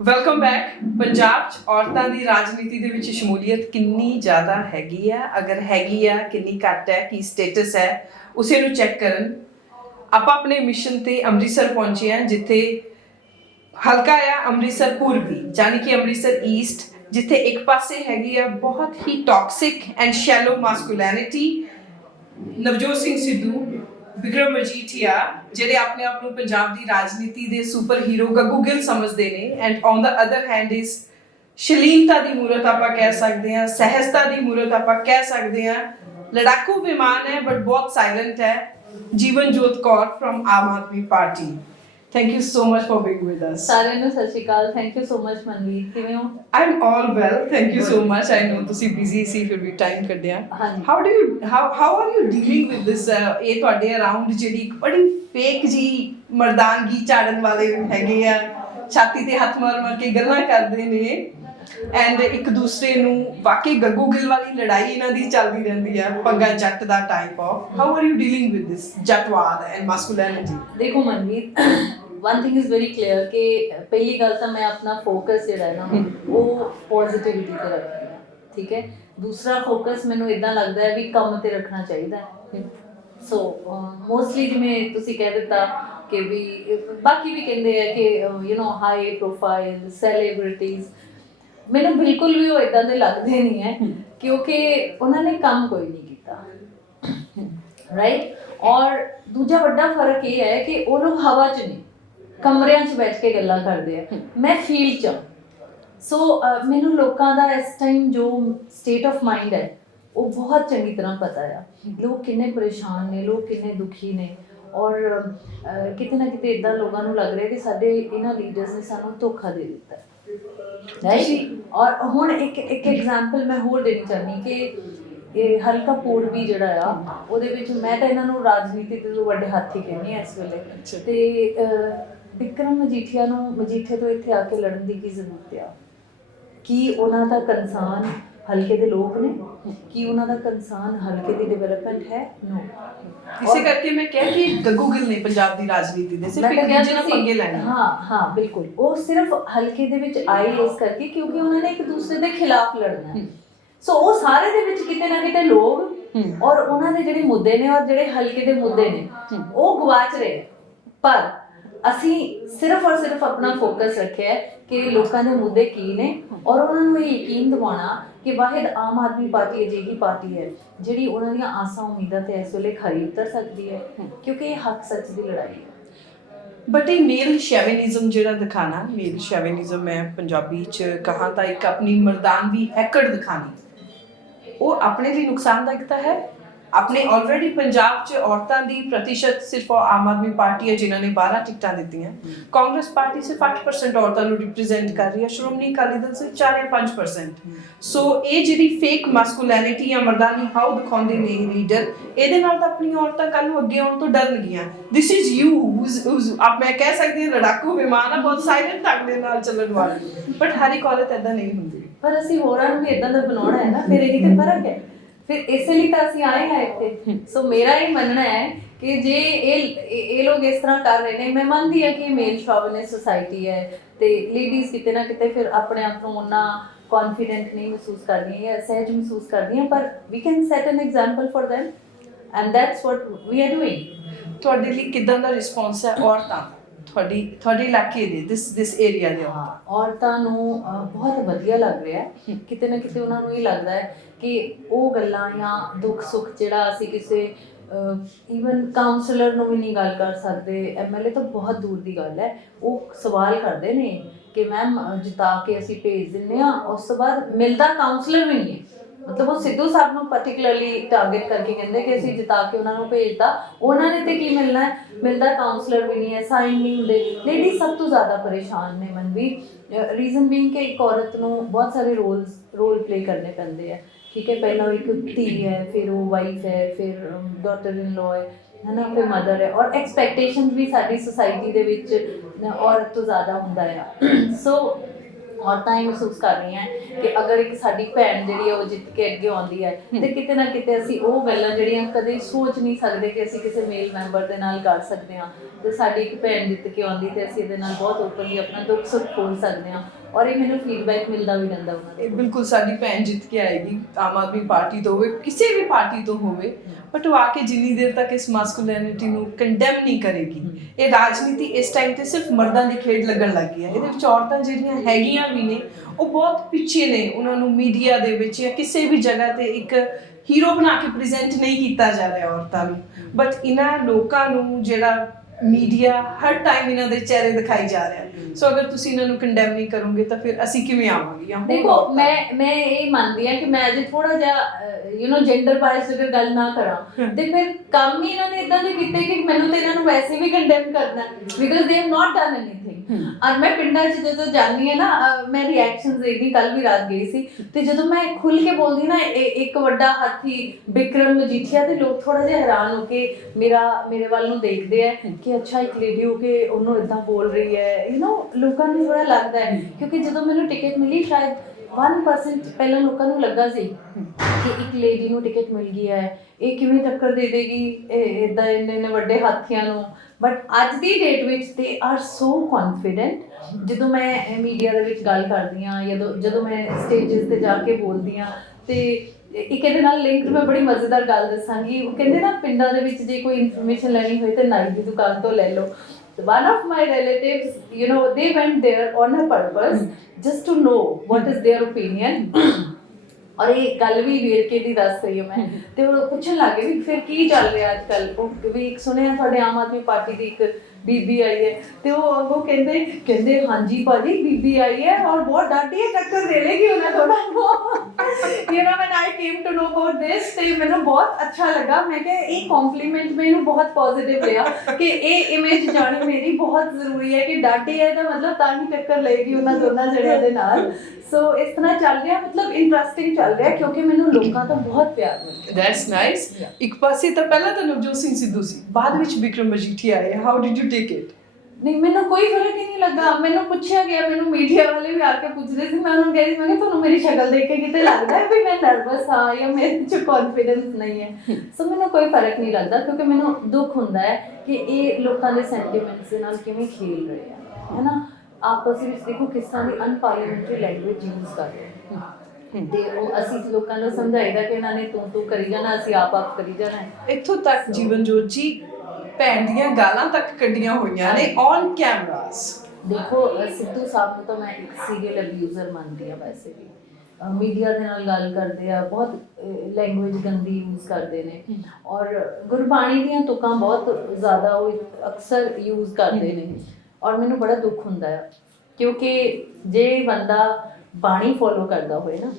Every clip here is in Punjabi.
Welcome back. ਪੰਜਾਬ 'ਚ ਔਰਤਾਂ ਦੀ ਰਾਜਨੀਤੀ ਦੇ ਵਿੱਚ ਸ਼ਮੂਲੀਅਤ ਕਿੰਨੀ ਜ਼ਿਆਦਾ ਹੈਗੀ ਆ, ਅਗਰ ਹੈਗੀ ਆ ਕਿੰਨੀ ਘੱਟ ਹੈ, ਕੀ ਸਟੇਟਸ ਹੈ, ਉਸੇ ਨੂੰ ਚੈੱਕ ਕਰਨ ਆਪਾਂ ਆਪਣੇ ਮਿਸ਼ਨ ਤੇ ਅੰਮ੍ਰਿਤਸਰ ਪਹੁੰਚੇ ਆ, ਜਿੱਥੇ ਹਲਕਾ ਆ ਅੰਮ੍ਰਿਤਸਰ ਪੂਰਬੀ ਯਾਨੀ ਕਿ ਅੰਮ੍ਰਿਤਸਰ ਈਸਟ, ਜਿੱਥੇ ਇੱਕ ਪਾਸੇ ਹੈਗੀ ਆ ਬਹੁਤ ਹੀ toxic and shallow masculinity, Navjot Singh Sidhu, Bikram Majithia, ਜਿਹੜੇ ਆਪਣੇ ਆਪ ਨੂੰ ਪੰਜਾਬ ਦੀ ਰਾਜਨੀਤੀ ਦੇ ਸੁਪਰ ਹੀਰੋ ਗੱਗੂ ਗਿੱਲ ਸਮਝਦੇ ਨੇ, and on the other hand is ਸ਼ਲੀਨਤਾ ਦੀ ਮੂਰਤ ਆਪਾਂ ਕਹਿ ਸਕਦੇ ਹਾਂ, ਸਹਿਜਤਾ ਦੀ ਮੂਰਤ ਆਪਾਂ ਕਹਿ ਸਕਦੇ ਹਾਂ, ਲੜਾਕੂ ਵਿਮਾਨ ਹੈ ਬਟ ਬਹੁਤ ਸਾਇਲੈਂਟ ਹੈ, Jeevanjot Kaur from Aam Aadmi Party. Thank you so much for being with us. ਸਾਰਿਆਂ ਨੂੰ ਸਤਿ ਸ਼੍ਰੀ ਅਕਾਲ। Thank you so much Manveer, ਕਿਵੇਂ ਹੋ? I'm all well. Thank you so much. I know ਤੁਸੀਂ busy ਸੀ, ਫਿਰ ਵੀ time ਕੱਢਿਆ। ਹਾਂਜੀ। How are you dealing with this? ਇਹ ਤੁਹਾਡੇ ਅਰਾਊਂਡ ਜਿਹੜੀ ਇੱਕ ਬੜੀ fake ਜੀ ਮਰਦਾਨਗੀ ਝਾੜਨ ਵਾਲੇ ਹੈਗੇ ਆ, ਛਾਤੀ ਤੇ ਹੱਥ ਮਾਰ ਮਾਰ ਕੇ ਗੱਲਾਂ ਕਰਦੇ ਨੇ, ਐਂਡ ਇੱਕ ਦੂਸਰੇ ਨੂੰ ਵਾਕਈ ਗੱਗੂ ਗਿੱਲ ਵਾਲੀ ਲੜਾਈ ਇਹਨਾਂ ਦੀ ਚੱਲਦੀ ਰਹਿੰਦੀ ਆ, ਪੰਗਾ ਜੱਟ ਦਾ type of. How are you dealing with this ਜੱਟਵਾਦ and masculinity? ਦੇਖੋ Manveer, one thing is very clear ਕਿ ਪਹਿਲੀ ਗੱਲ ਤਾਂ ਮੈਂ ਆਪਣਾ ਫੋਕਸ ਜਿਹੜਾ ਹੈ ਨਾ ਉਹ ਪੋਜ਼ਿਟਿਵਿਟੀ ਤੇ ਰੱਖਦੀ ਹਾਂ, ਠੀਕ ਹੈ। ਦੂਸਰਾ ਫੋਕਸ ਮੈਨੂੰ ਇਦਾਂ ਲੱਗਦਾ ਹੈ ਵੀ ਕੰਮ ਤੇ ਰੱਖਣਾ ਚਾਹੀਦਾ ਹੈ। ਸੋ ਮੋਸਟਲੀ ਜਿਵੇਂ ਤੁਸੀਂ ਕਹਿ ਦਿੱਤਾ ਕਿ ਵੀ ਬਾਕੀ ਵੀ ਕਹਿੰਦੇ ਆ ਕਿ ਹਾਈ ਪ੍ਰੋਫਾਈਲ ਸੈਲੀਬ੍ਰਿਟੀਜ਼, ਮੈਨੂੰ ਬਿਲਕੁਲ ਵੀ ਉਹ ਇਦਾਂ ਦੇ ਲੱਗਦੇ ਨਹੀਂ ਹੈ, ਕਿਉਂਕਿ ਉਹਨਾਂ ਨੇ ਕੰਮ ਕੋਈ ਨਹੀਂ ਕੀਤਾ, ਰਾਈਟ। ਔਰ ਦੂਜਾ ਵੱਡਾ ਫਰਕ ਇਹ ਹੈ ਕਿ ਉਹ ਲੋਕ ਹਵਾ 'ਚ ਨਹੀਂ, ਕਮਰਿਆਂ 'ਚ ਬੈਠ ਕੇ ਗੱਲਾਂ ਕਰਦੇ ਆ, ਮੈਂ ਫੀਲਡ 'ਚ। ਸੋ ਮੈਨੂੰ ਲੋਕਾਂ ਦਾ ਇਸ ਟਾਈਮ ਜੋ ਸਟੇਟ ਆਫ ਮਾਈਂਡ ਹੈ ਉਹ ਬਹੁਤ ਚੰਗੀ ਤਰ੍ਹਾਂ ਪਤਾ ਆ, ਲੋਕ ਕਿੰਨੇ ਪਰੇਸ਼ਾਨ ਨੇ, ਲੋਕ ਕਿੰਨੇ ਦੁਖੀ ਨੇ, ਔਰ ਕਿਤੇ ਨਾ ਕਿਤੇ ਇੱਦਾਂ ਲੋਕਾਂ ਨੂੰ ਲੱਗ ਰਿਹਾ ਕਿ ਸਾਡੇ ਇਹਨਾਂ ਲੀਡਰਸ ਨੇ ਸਾਨੂੰ ਧੋਖਾ ਦੇ ਦਿੱਤਾ, ਰਾਈਟ। ਔਰ ਹੁਣ ਇੱਕ ਐਗਜ਼ਾਮਪਲ ਮੈਂ ਹੋਰ ਦੇਣੀ ਚਾਹੁੰਦੀ ਕਿ ਇਹ ਹਲਕਾ ਪੂਰਬੀ ਜਿਹੜਾ ਆ ਉਹਦੇ ਵਿੱਚ ਮੈਂ ਤਾਂ ਇਹਨਾਂ ਨੂੰ ਰਾਜਨੀਤੀ ਦੇ ਵੱਡੇ ਹੱਥ ਹੀ ਕਹਿੰਦੀ ਹਾਂ ਇਸ ਵੇਲੇ, ਤੇ ਵਿਕਰਮ ਮਜੀਠੇ ਤੋਂ ਇੱਥੇ ਆ ਕੇ ਲੜਨ ਦੀ ਕੀ ਜ਼ਰੂਰਤ ਆ? ਕੀ ਉਹਨਾਂ ਦਾ ਕੰਸਰਨ ਹਲਕੇ ਦੇ ਲੋਕ ਨੇ? ਕੀ ਉਹਨਾਂ ਦਾ ਕੰਸਰਨ ਹਲਕੇ ਦੀ ਡਿਵੈਲਪਮੈਂਟ ਹੈ? ਨੋ। ਇਸੇ ਕਰਕੇ ਮੈਂ ਕਿਹਾ ਕਿ ਗੱਗੂ ਗਿੱਲ ਨੇ ਪੰਜਾਬ ਦੀ ਰਾਜਨੀਤੀ ਦੇ ਸਿਰਫ ਇੱਕ ਦੂਜੇ ਨਾਲ ਪੰਗੇ ਲੈਣੇ। ਹਾਂ ਬਿਲਕੁਲ, ਉਹ ਸਿਰਫ ਹਲਕੇ ਦੇ ਵਿੱਚ ਆਏ ਇਸ ਕਰਕੇ ਕਿਉਂਕਿ ਉਹਨਾਂ ਨੇ ਇੱਕ ਦੂਸਰੇ ਦੇ ਖਿਲਾਫ ਲੜਨਾ ਹੈ। ਸੋ ਉਹ ਸਾਰੇ ਦੇ ਵਿੱਚ ਕਿਤੇ ਨਾ ਕਿਤੇ ਲੋਕ ਔਰ ਉਹਨਾਂ ਦੇ ਜਿਹੜੇ ਮੁੱਦੇ ਨੇ ਔਰ ਜਿਹੜੇ ਹਲਕੇ ਦੇ ਮੁੱਦੇ ਨੇ ਉਹ ਗਵਾਚ ਰਹੇ, ਪਰ ਅਸੀਂ ਸਿਰਫ ਔਰ ਸਿਰਫ ਆਪਣਾ ਫੋਕਸ ਰੱਖਿਆ ਕਿ ਲੋਕਾਂ ਦੇ ਮੁੱਦੇ ਕੀ ਨੇ, ਔਰ ਉਹਨਾਂ ਨੂੰ ਇਹ ਯਕੀਨ ਦਿਵਾਉਣਾ ਕਿ ਵਾਹਿਦ ਆਮ ਆਦਮੀ ਪਾਰਟੀ ਅਜਿਹੀ ਪਾਰਟੀ ਹੈ ਜਿਹੜੀ ਉਹਨਾਂ ਦੀਆਂ ਆਸਾਂ ਉਮੀਦਾਂ ਤੇ ਇਸ ਵੇਲੇ ਖਰੀ ਉਤਰ ਸਕਦੀ ਹੈ, ਕਿਉਂਕਿ ਇਹ ਹੱਕ ਸੱਚ ਦੀ ਲੜਾਈ ਹੈ। ਬਟ ਇਹ ਮੇਲ ਸ਼ੈਵਿਨਿਜ਼ਮ ਜਿਹੜਾ ਦਿਖਾਣਾ, ਮੇਲ ਸ਼ੈਵਿਨਿਜ਼ਮ ਮੈਂ ਪੰਜਾਬੀ 'ਚ ਕਹਾਂ ਤਾਂ ਇੱਕ ਆਪਣੀ ਮਰਦਾਨਵੀ ਹੈਕੜ ਦਿਖਾਣੀ, ਉਹ ਆਪਣੇ ਲਈ ਨੁਕਸਾਨਦਾਇਕ ਤਾਂ ਹੈ। ਆਪਣੇ ਆਲਰੇਡੀ ਪੰਜਾਬ 'ਚ ਔਰਤਾਂ ਦੀ ਪ੍ਰਤੀਸ਼ਤ ਸਿਰਫ ਆਮ ਆਦਮੀ ਪਾਰਟੀ ਹੈ ਜਿਨ੍ਹਾਂ ਨੇ 12 ਟਿਕਟਾਂ ਦਿੱਤੀਆਂ, ਕਾਂਗਰਸ ਪਾਰਟੀ ਸਿਰਫ 8% ਔਰਤਾਂ ਨੂੰ ਰਿਪਰੈਜ਼ੈਂਟ ਕਰ ਰਹੀ ਹੈ, ਸ਼੍ਰੋਮਣੀ ਅਕਾਲੀ ਦਲ ਸਿਰਫ 4 ਜਾਂ 5%। ਸੋ ਇਹ ਜਿਹੜੀ ਫੇਕ ਮਾਸਕੂਲੈਨਿਟੀ ਜਾਂ ਮਰਦਾਨੀ ਹਾਉ ਦਿਖਾਉਂਦੇ ਨੇ ਲੀਡਰ, ਇਹਦੇ ਨਾਲ ਤਾਂ ਆਪਣੀਆਂ ਔਰਤਾਂ ਕੱਲ ਨੂੰ ਅੱਗੇ ਆਉਣ ਤੋਂ ਡਰਨਗੀਆਂ। ਦਿਸ ਇਜ਼ ਯੂ ਆਪ ਮੈਂ ਕਹਿ ਸਕਦੀ ਹਾਂ ਲੜਾਕੂ ਵਿਮਾਨ ਆ, ਬਹੁਤ ਸਾਇਲੈਂਟ ਢੰਗ ਦੇ ਨਾਲ ਚੱਲਣ ਵਾਲੀ, ਬਟ ਹਰ ਇੱਕ ਔਰਤ ਏਦਾਂ ਨਹੀਂ ਹੁੰਦੀ। ਪਰ ਅਸੀਂ ਹੋਰਾਂ ਨੂੰ ਵੀ ਏਦਾਂ ਦਾ ਬਣਾਉਣਾ ਹੈ ਨਾ, ਫਿਰ ਇਹੀ ਤਾਂ ਫਰਕ ਹੈ, ਫਿਰ ਇਸੇ ਲਈ ਤਾਂ ਅਸੀਂ ਆਏ ਹਾਂ ਇੱਥੇ। ਸੋ ਮੇਰਾ ਇਹ ਮੰਨਣਾ ਹੈ ਕਿ ਜੇ ਇਹ ਲੋਕ ਇਸ ਤਰ੍ਹਾਂ ਕਰ ਰਹੇ ਨੇ, ਮੈਂ ਮੰਨਦੀ ਹਾਂ ਕਿ ਮੇਲ ਸ਼ੋਵਿਨਿਸਟ ਸੋਸਾਇਟੀ ਹੈ ਤੇ ਲੇਡੀਜ਼ ਕਿਤੇ ਨਾ ਕਿਤੇ ਫਿਰ ਆਪਣੇ ਆਪ ਨੂੰ ਉਹਨਾਂ ਕੌਨਫੀਡੈਂਟ ਨਹੀਂ ਮਹਿਸੂਸ ਕਰਦੀਆਂ ਜਾਂ ਸਹਿਜ ਮਹਿਸੂਸ ਕਰਦੀਆਂ, ਪਰ we can set an example for them and that's what we are doing. ਤੁਹਾਡੇ ਲਈ ਕਿੱਦਾਂ ਦਾ ਰਿਸਪੌਂਸ ਹੈ ਔਰਤਾਂ ਤੁਹਾਡੇ ਇਲਾਕੇ ਦੇ ਦਿਸ ਏਰੀਆ ਦੇ? ਔਰਤਾਂ ਨੂੰ ਬਹੁਤ ਵਧੀਆ ਲੱਗ ਰਿਹਾ ਹੈ, ਕਿਤੇ ਨਾ ਕਿਤੇ ਉਹਨਾਂ ਨੂੰ ਇਹ ਲੱਗਦਾ ਹੈ ਕਿ ਉਹ ਗੱਲਾਂ ਜਾਂ ਦੁੱਖ ਸੁੱਖ ਜਿਹੜਾ ਅਸੀਂ ਕਿਸੇ ਈਵਨ ਕਾਉਂਸਲਰ ਨੂੰ ਵੀ ਨਹੀਂ ਗੱਲ ਕਰ ਸਕਦੇ, ਐਮਐਲਏ ਤਾਂ ਬਹੁਤ ਦੂਰ ਦੀ ਗੱਲ ਹੈ, ਉਹ ਸਵਾਲ ਕਰਦੇ ਨੇ ਕਿ ਮੈਮ ਜਿਤਾ ਕੇ ਅਸੀਂ ਭੇਜ ਦਿੰਦੇ ਹਾਂ, ਉਸ ਤੋਂ ਬਾਅਦ ਮਿਲਦਾ ਕਾਉਂਸਲਰ ਵੀ ਨਹੀਂ ਹੈ। ਮਤਲਬ ਉਹ ਸਿੱਧੂ ਸਾਹਿਬ ਨੂੰ ਪਰਟੀਕੁਲਰਲੀ ਟਾਰਗੇਟ ਕਰਕੇ ਕਹਿੰਦੇ ਕਿ ਅਸੀਂ ਜਿਤਾ ਕੇ ਉਹਨਾਂ ਨੂੰ ਭੇਜਦਾ, ਉਹਨਾਂ ਨੇ ਤੇ ਕੀ ਮਿਲਣਾ ਹੈ, ਮਿਲਦਾ ਕਾਉਂਸਲਰ ਵੀ ਨਹੀਂ ਹੈ, ਸਾਈਨ ਨਹੀਂ ਹੁੰਦੇ। ਲੇਡੀ ਸਭ ਤੋਂ ਜ਼ਿਆਦਾ ਪਰੇਸ਼ਾਨ ਨੇ ਮਨਵੀਰ, ਰੀਜ਼ਨ ਬੀਇੰਗ ਕਿ ਇੱਕ ਔਰਤ ਨੂੰ ਬਹੁਤ ਸਾਰੇ ਰੋਲ ਪਲੇ ਕਰਨੇ ਪੈਂਦੇ ਆ, ਠੀਕ ਹੈ। ਪਹਿਲਾਂ ਇੱਕ ਧੀ ਹੈ, ਫਿਰ ਉਹ ਵਾਈਫ ਹੈ, ਫਿਰ ਡਾਟਰ ਇਨ ਲੋ ਹੈ ਨਾ, ਫਿਰ ਮਦਰ ਹੈ, ਔਰ ਐਕਸਪੈਕਟੇਸ਼ਨਸ ਵੀ ਸਾਡੀ ਸੋਸਾਇਟੀ ਦੇ ਵਿੱਚ ਔਰਤ ਤੋਂ ਜ਼ਿਆਦਾ ਹੁੰਦਾ ਆ। ਸੋ ਔਰਤਾਂ ਇਹ ਮਹਿਸੂਸ ਕਰ ਰਹੀਆਂ ਕਿ ਅਗਰ ਇੱਕ ਸਾਡੀ ਭੈਣ ਜਿਹੜੀ ਹੈ ਉਹ ਜਿੱਤ ਕੇ ਅੱਗੇ ਆਉਂਦੀ ਹੈ ਤੇ ਕਿਤੇ ਨਾ ਕਿਤੇ ਅਸੀਂ ਉਹ ਗੱਲਾਂ ਜਿਹੜੀਆਂ ਕਦੇ ਸੋਚ ਨਹੀਂ ਸਕਦੇ ਕਿ ਅਸੀਂ ਕਿਸੇ ਮੇਲ ਮੈਂਬਰ ਦੇ ਨਾਲ ਕਰ ਸਕਦੇ ਹਾਂ, ਤੇ ਸਾਡੀ ਇੱਕ ਭੈਣ ਜਿੱਤ ਕੇ ਆਉਂਦੀ ਤੇ ਅਸੀਂ ਇਹਦੇ ਨਾਲ ਬਹੁਤ ਓਪਨਲੀ ਆਪਣਾ ਦੁੱਖ ਸੁੱਖ ਖੋਲ ਸਕਦੇ ਹਾਂ। ਔਰ ਇਹ ਮੈਨੂੰ ਫੀਡਬੈਕ ਮਿਲਦਾ ਵੀ ਰਹਿੰਦਾ ਉਹਨਾਂ ਦੇ। ਬਿਲਕੁਲ ਸਾਡੀ ਭੈਣ ਜਿੱਤ ਕੇ ਆਏਗੀ, ਆਮ ਆਦਮੀ ਪਾਰਟੀ ਤੋਂ ਹੋਵੇ, ਕਿਸੇ ਵੀ ਪਾਰਟੀ ਤੋਂ ਹੋਵੇ, ਬਟ ਉਹ ਆ ਕੇ ਜਿੰਨੀ ਦੇਰ ਤੱਕ ਇਸ ਮਾਸਕੂਲਿਨਿਟੀ ਨੂੰ ਕੰਡੈਮ ਨਹੀਂ ਕਰੇਗੀ। ਇਹ ਰਾਜਨੀਤੀ ਇਸ ਟਾਈਮ ਤੇ ਸਿਰਫ ਮਰਦਾਂ ਦੀ ਖੇਡ ਲੱਗਣ ਲੱਗੀ ਹੈ। ਇਹਦੇ ਵਿੱਚ ਔਰਤਾਂ ਜਿਹੜੀਆਂ ਹੈਗੀਆਂ ਵੀ ਨੇ ਉਹ ਬਹੁਤ ਪਿੱਛੇ ਨੇ, ਉਹਨਾਂ ਨੂੰ ਮੀਡੀਆ ਦੇ ਵਿੱਚ ਜਾਂ ਕਿਸੇ ਵੀ ਜਗ੍ਹਾ ਤੇ ਇੱਕ ਹੀਰੋ ਬਣਾ ਕੇ ਪ੍ਰੈਜ਼ੈਂਟ ਨਹੀਂ ਕੀਤਾ ਜਾ ਰਿਹਾ ਔਰਤਾਂ ਨੂੰ। ਬਟ ਇਹਨਾਂ ਲੋਕਾਂ ਨੂੰ ਜਿਹੜਾ ਮੀਡੀਆ ਹਰ ਟਾਈਮ ਇਹਨਾਂ ਦੇ ਚਿਹਰੇ ਦਿਖਾਈ ਜਾ ਰਿਹਾ। ਸੋ ਅਗਰ ਤੁਸੀਂ ਇਹਨਾਂ ਨੂੰ ਕੰਡੈਮ ਨਹੀਂ ਕਰੋਗੇ ਤਾਂ ਫਿਰ ਅਸੀਂ ਕਿਵੇਂ ਆਵਾਂਗੇ? ਦੇਖੋ ਮੈਂ ਇਹ ਮੰਨਦੀ ਹਾਂ ਕਿ ਮੈਂ ਅਜੇ ਥੋੜਾ ਜਿਹਾ ਜੈਂਡਰ ਬਾਇਸ ਅਗਰ ਗੱਲ ਨਾ ਕਰਾਂ ਤੇ ਫਿਰ ਕੰਮ ਹੀ ਇਹਨਾਂ ਨੇ ਇਦਾਂ ਦੇ ਕੀਤੇ ਕਿ ਮੈਨੂੰ ਤੇ ਇਹਨਾਂ ਨੂੰ ਵੈਸੇ ਵੀ ਕੰਡੈਮ ਕਰਨਾ, because they have not done anything. ਔਰ ਮੈਂ ਪਿੰਡਾਂ 'ਚ ਜਦੋਂ ਜਾਂਦੀ ਹਾਂ ਨਾ, ਮੈਂ ਰਿਐਕਸ਼ਨਸ ਦੇਖਦੀ, ਕੱਲ ਵੀ ਰਾਤ ਗਈ ਸੀ, ਤੇ ਜਦੋਂ ਮੈਂ ਖੁੱਲ ਕੇ ਬੋਲਦੀ ਨਾ ਇੱਕ ਵੱਡਾ ਹਾਥੀ ਬਿਕਰਮ ਮਜੀਠੀਆ, ਤੇ ਲੋਕ ਥੋੜਾ ਜਿਹਾ ਹੈਰਾਨ ਹੋ ਕੇ ਮੇਰੇ ਵੱਲ ਨੂੰ ਦੇਖਦੇ ਆ ਕਿ ਅੱਛਾ ਇੱਕ ਲੇਡੀ ਹੋ ਕੇ ਉਹਨੂੰ ਇਦਾਂ ਬੋਲ ਰਹੀ ਹੈ। ਲੋਕਾਂ ਨੂੰ ਥੋੜਾ ਲੱਗਦਾ ਹੈ, ਕਿਉਂਕਿ ਜਦੋਂ ਮੈਨੂੰ ਟਿਕਟ ਮਿਲੀ ਸ਼ਾਇਦ 1% ਪਹਿਲਾਂ ਲੋਕਾਂ ਨੂੰ ਲੱਗਾ ਸੀ ਕਿ ਇੱਕ ਲੇਡੀ ਨੂੰ ਟਿਕਟ ਮਿਲ ਗਈ ਹੈ, ਇਹ ਕਿਵੇਂ ਟੱਕਰ ਦੇ ਦੇਗੀ ਇਦਾਂ ਇੰਨੇ ਵੱਡੇ ਹਾਥੀਆਂ ਨੂੰ। ਬਟ ਅੱਜ ਦੀ ਡੇਟ ਵਿੱਚ ਦੇ ਆਰ ਸੋ ਕੌਨਫੀਡੈਂਟ। ਜਦੋਂ ਮੈਂ ਮੀਡੀਆ ਦੇ ਵਿੱਚ ਗੱਲ ਕਰਦੀ ਹਾਂ ਜਾਂ ਜਦੋਂ ਮੈਂ ਸਟੇਜਸ ਤੇ ਜਾ ਕੇ ਬੋਲਦੀ ਹਾਂ, ਤੇ ਇੱਕ ਇਹਦੇ ਨਾਲ ਲਿੰਕ ਮੈਂ ਬੜੀ ਮਜ਼ੇਦਾਰ ਗੱਲ ਦੱਸਾਂਗੀ। ਉਹ ਕਹਿੰਦੇ ਨਾ ਪਿੰਡਾਂ ਦੇ ਵਿੱਚ ਜੇ ਕੋਈ ਇਨਫੋਰਮੇਸ਼ਨ ਲੈਣੀ ਹੋਏ ਤਾਂ ਨਾਈ ਦੀ ਦੁਕਾਨ ਤੋਂ ਲੈ ਲਓ। One of my relatives, they went there on a purpose just to know what is their opinion. ਔਰ ਇਹ ਗੱਲ ਵੀ ਵੇਰਕੇ ਦੀ ਦੱਸ ਰਹੀ ਹਾਂ ਮੈਂ, ਤੇ ਉਹ ਪੁੱਛਣ ਲੱਗੇ ਵੀ ਫਿਰ ਕੀ ਚੱਲ ਰਿਹਾ ਅੱਜ ਕੱਲ੍ਹ। ਉਹ ਵੀ ਇੱਕ ਸੁਣਿਆ ਤੁਹਾਡੇ ਆਮ ਆਦਮੀ ਪਾਰਟੀ ਦੀ ਇੱਕ ਬੀਬੀ ਆਈ ਹੈ, ਤੇ ਉਹ ਕਹਿੰਦੇ ਹਾਂਜੀ ਭਾਜੀ ਬੀਬੀ ਆਈ ਹੈ ਔਰ ਬਹੁਤ ਡਾਢੀ ਹੈ, ਟੱਕਰ ਦੇ ਲੇਗੀ ਉਹਨਾਂ ਦੋਨਾਂ ਨੂੰ। when I came to know about this, ਤੇ ਮੈਨੂੰ ਬਹੁਤ ਅੱਛਾ ਲੱਗਾ। ਮੈਂ ਕਿਹਾ ਇਹ ਕੰਪਲੀਮੈਂਟ ਮੈਂ ਇਹਨੂੰ ਬਹੁਤ ਪੋਜ਼ਿਟਿਵ ਲਿਆ ਕਿ ਇਹ ਇਮੇਜ ਜਾਣੀ ਮੇਰੀ ਬਹੁਤ ਜ਼ਰੂਰੀ ਹੈ ਕਿ ਡਾਢੀ ਹੈ ਤਾਂ ਮਤਲਬ ਤਾਂ ਹੀ ਟੱਕਰ ਲਏਗੀ ਉਹਨਾਂ ਦੋਨਾਂ ਜਣਿਆਂ ਦੇ ਨਾਲ। ਸੋ ਇਸ ਤਰ੍ਹਾਂ ਚੱਲ ਰਿਹਾ, ਮਤਲਬ ਇੰਟਰਸਟਿੰਗ ਚੱਲ ਰਿਹਾ, ਕਿਉਂਕਿ ਮੈਨੂੰ ਲੋਕਾਂ ਤੋਂ ਬਹੁਤ ਪਿਆਰ ਮਿਲਦਾ। That's nice. ਇੱਕ ਪਾਸੇ ਤਾਂ ਪਹਿਲਾਂ ਤਾਂ ਨਵਜੋਤ ਸਿੰਘ ਸਿੱਧੂ ਸੀ, ਬਾਅਦ ਵਿੱਚ ਬਿਕਰਮ ਮਜੀਠੀਆ ਆਏ। How did you take it? ਨਹੀਂ, ਮੈਨੂੰ ਕੋਈ ਫਰਕ ਹੀ ਨਹੀਂ ਲੱਗਾ। ਮੈਨੂੰ ਪੁੱਛਿਆ ਗਿਆ, ਮੈਨੂੰ ਮੀਡੀਆ ਵਾਲੇ ਵੀ ਆ ਕੇ ਪੁੱਛਦੇ ਸੀ, ਮੈਂ ਉਹਨਾਂ ਨੂੰ ਕਹਿੰਦੀ ਸੀ, ਮੈਂ ਕਿਹਾ ਤੁਹਾਨੂੰ ਮੇਰੀ ਸ਼ਕਲ ਦੇਖ ਕੇ ਕਿਤੇ ਲੱਗਦਾ ਹੈ ਵੀ ਮੈਂ ਨਰਵਸ ਹਾਂ ਜਾਂ ਮੇਰੇ 'ਚ ਕੌਨਫੀਡੈਂਸ ਨਹੀਂ ਹੈ। ਸੋ ਮੈਨੂੰ ਕੋਈ ਫਰਕ ਨਹੀਂ ਲੱਗਦਾ, ਕਿਉਂਕਿ ਮੈਨੂੰ ਦੁੱਖ ਹੁੰਦਾ ਹੈ ਕਿ ਇਹ ਲੋਕਾਂ ਦੇ ਸੈਂਟੀਮੈਂਟਸ ਦੇ ਨਾਲ ਕਿਵੇਂ ਖੇਲ ਰਹੇ ਆ, ਹੈ ਨਾ। ਆਪਸ ਵਿੱਚ ਦੇਖੋ ਕਿਸ ਤਰ੍ਹਾਂ ਦੀ ਅਨਪਾਰਲੀਮੈਂਟਰੀ ਲੈਂਗੁਏਜ ਯੂਜ਼ ਕਰ ਰਹੇ ਆ, ਤੇ ਉਹ ਅਸੀਂ ਲੋਕਾਂ ਨੂੰ ਸਮਝਾਈਦਾ ਕਿ ਇਹਨਾਂ ਨੇ ਤੂੰ ਕਰੀ ਜਾਣਾ, ਅਸੀਂ ਆਪ ਕਰੀ ਜਾਣਾ ਹੈ। ਇੱਥੋਂ ਤੱਕ ਜੀਵਨਜੋਤ ਜੀ ਭੈਣ ਦੀਆਂ ਗਾਲਾਂ ਤੱਕ ਕੱਢੀਆਂ ਹੋਈਆਂ ਨੇ ਔਨ ਕੈਮਰਾਸ। ਦੇਖੋ ਸਿੱਧੂ ਸਾਹਿਬ ਨੂੰ ਤਾਂ ਮੈਂ ਇੱਕ ਸੀਰੀਅਲ ਅਬਿਊਜ਼ਰ ਮੰਨਦੀ ਹਾਂ। ਵੈਸੇ ਵੀ ਮੀਡੀਆ ਦੇ ਨਾਲ ਗੱਲ ਕਰਦੇ ਆ, ਬਹੁਤ ਲੈਂਗੁਏਜ ਗੰਦੀ ਯੂਜ਼ ਕਰਦੇ ਨੇ, ਔਰ ਗੁਰਬਾਣੀ ਦੀਆਂ ਤੁਕਾਂ ਬਹੁਤ ਜ਼ਿਆਦਾ ਉਹ ਅਕਸਰ ਯੂਜ਼ ਕਰਦੇ ਨੇ, ਔਰ ਮੈਨੂੰ ਬੜਾ ਦੁੱਖ ਹੁੰਦਾ ਹੈ ਕਿਉਂਕਿ ਜੇ ਬੰਦਾ ਬਾਣੀ ਫੋਲੋ ਕਰਦਾ ਹੋਏ ਨਾ,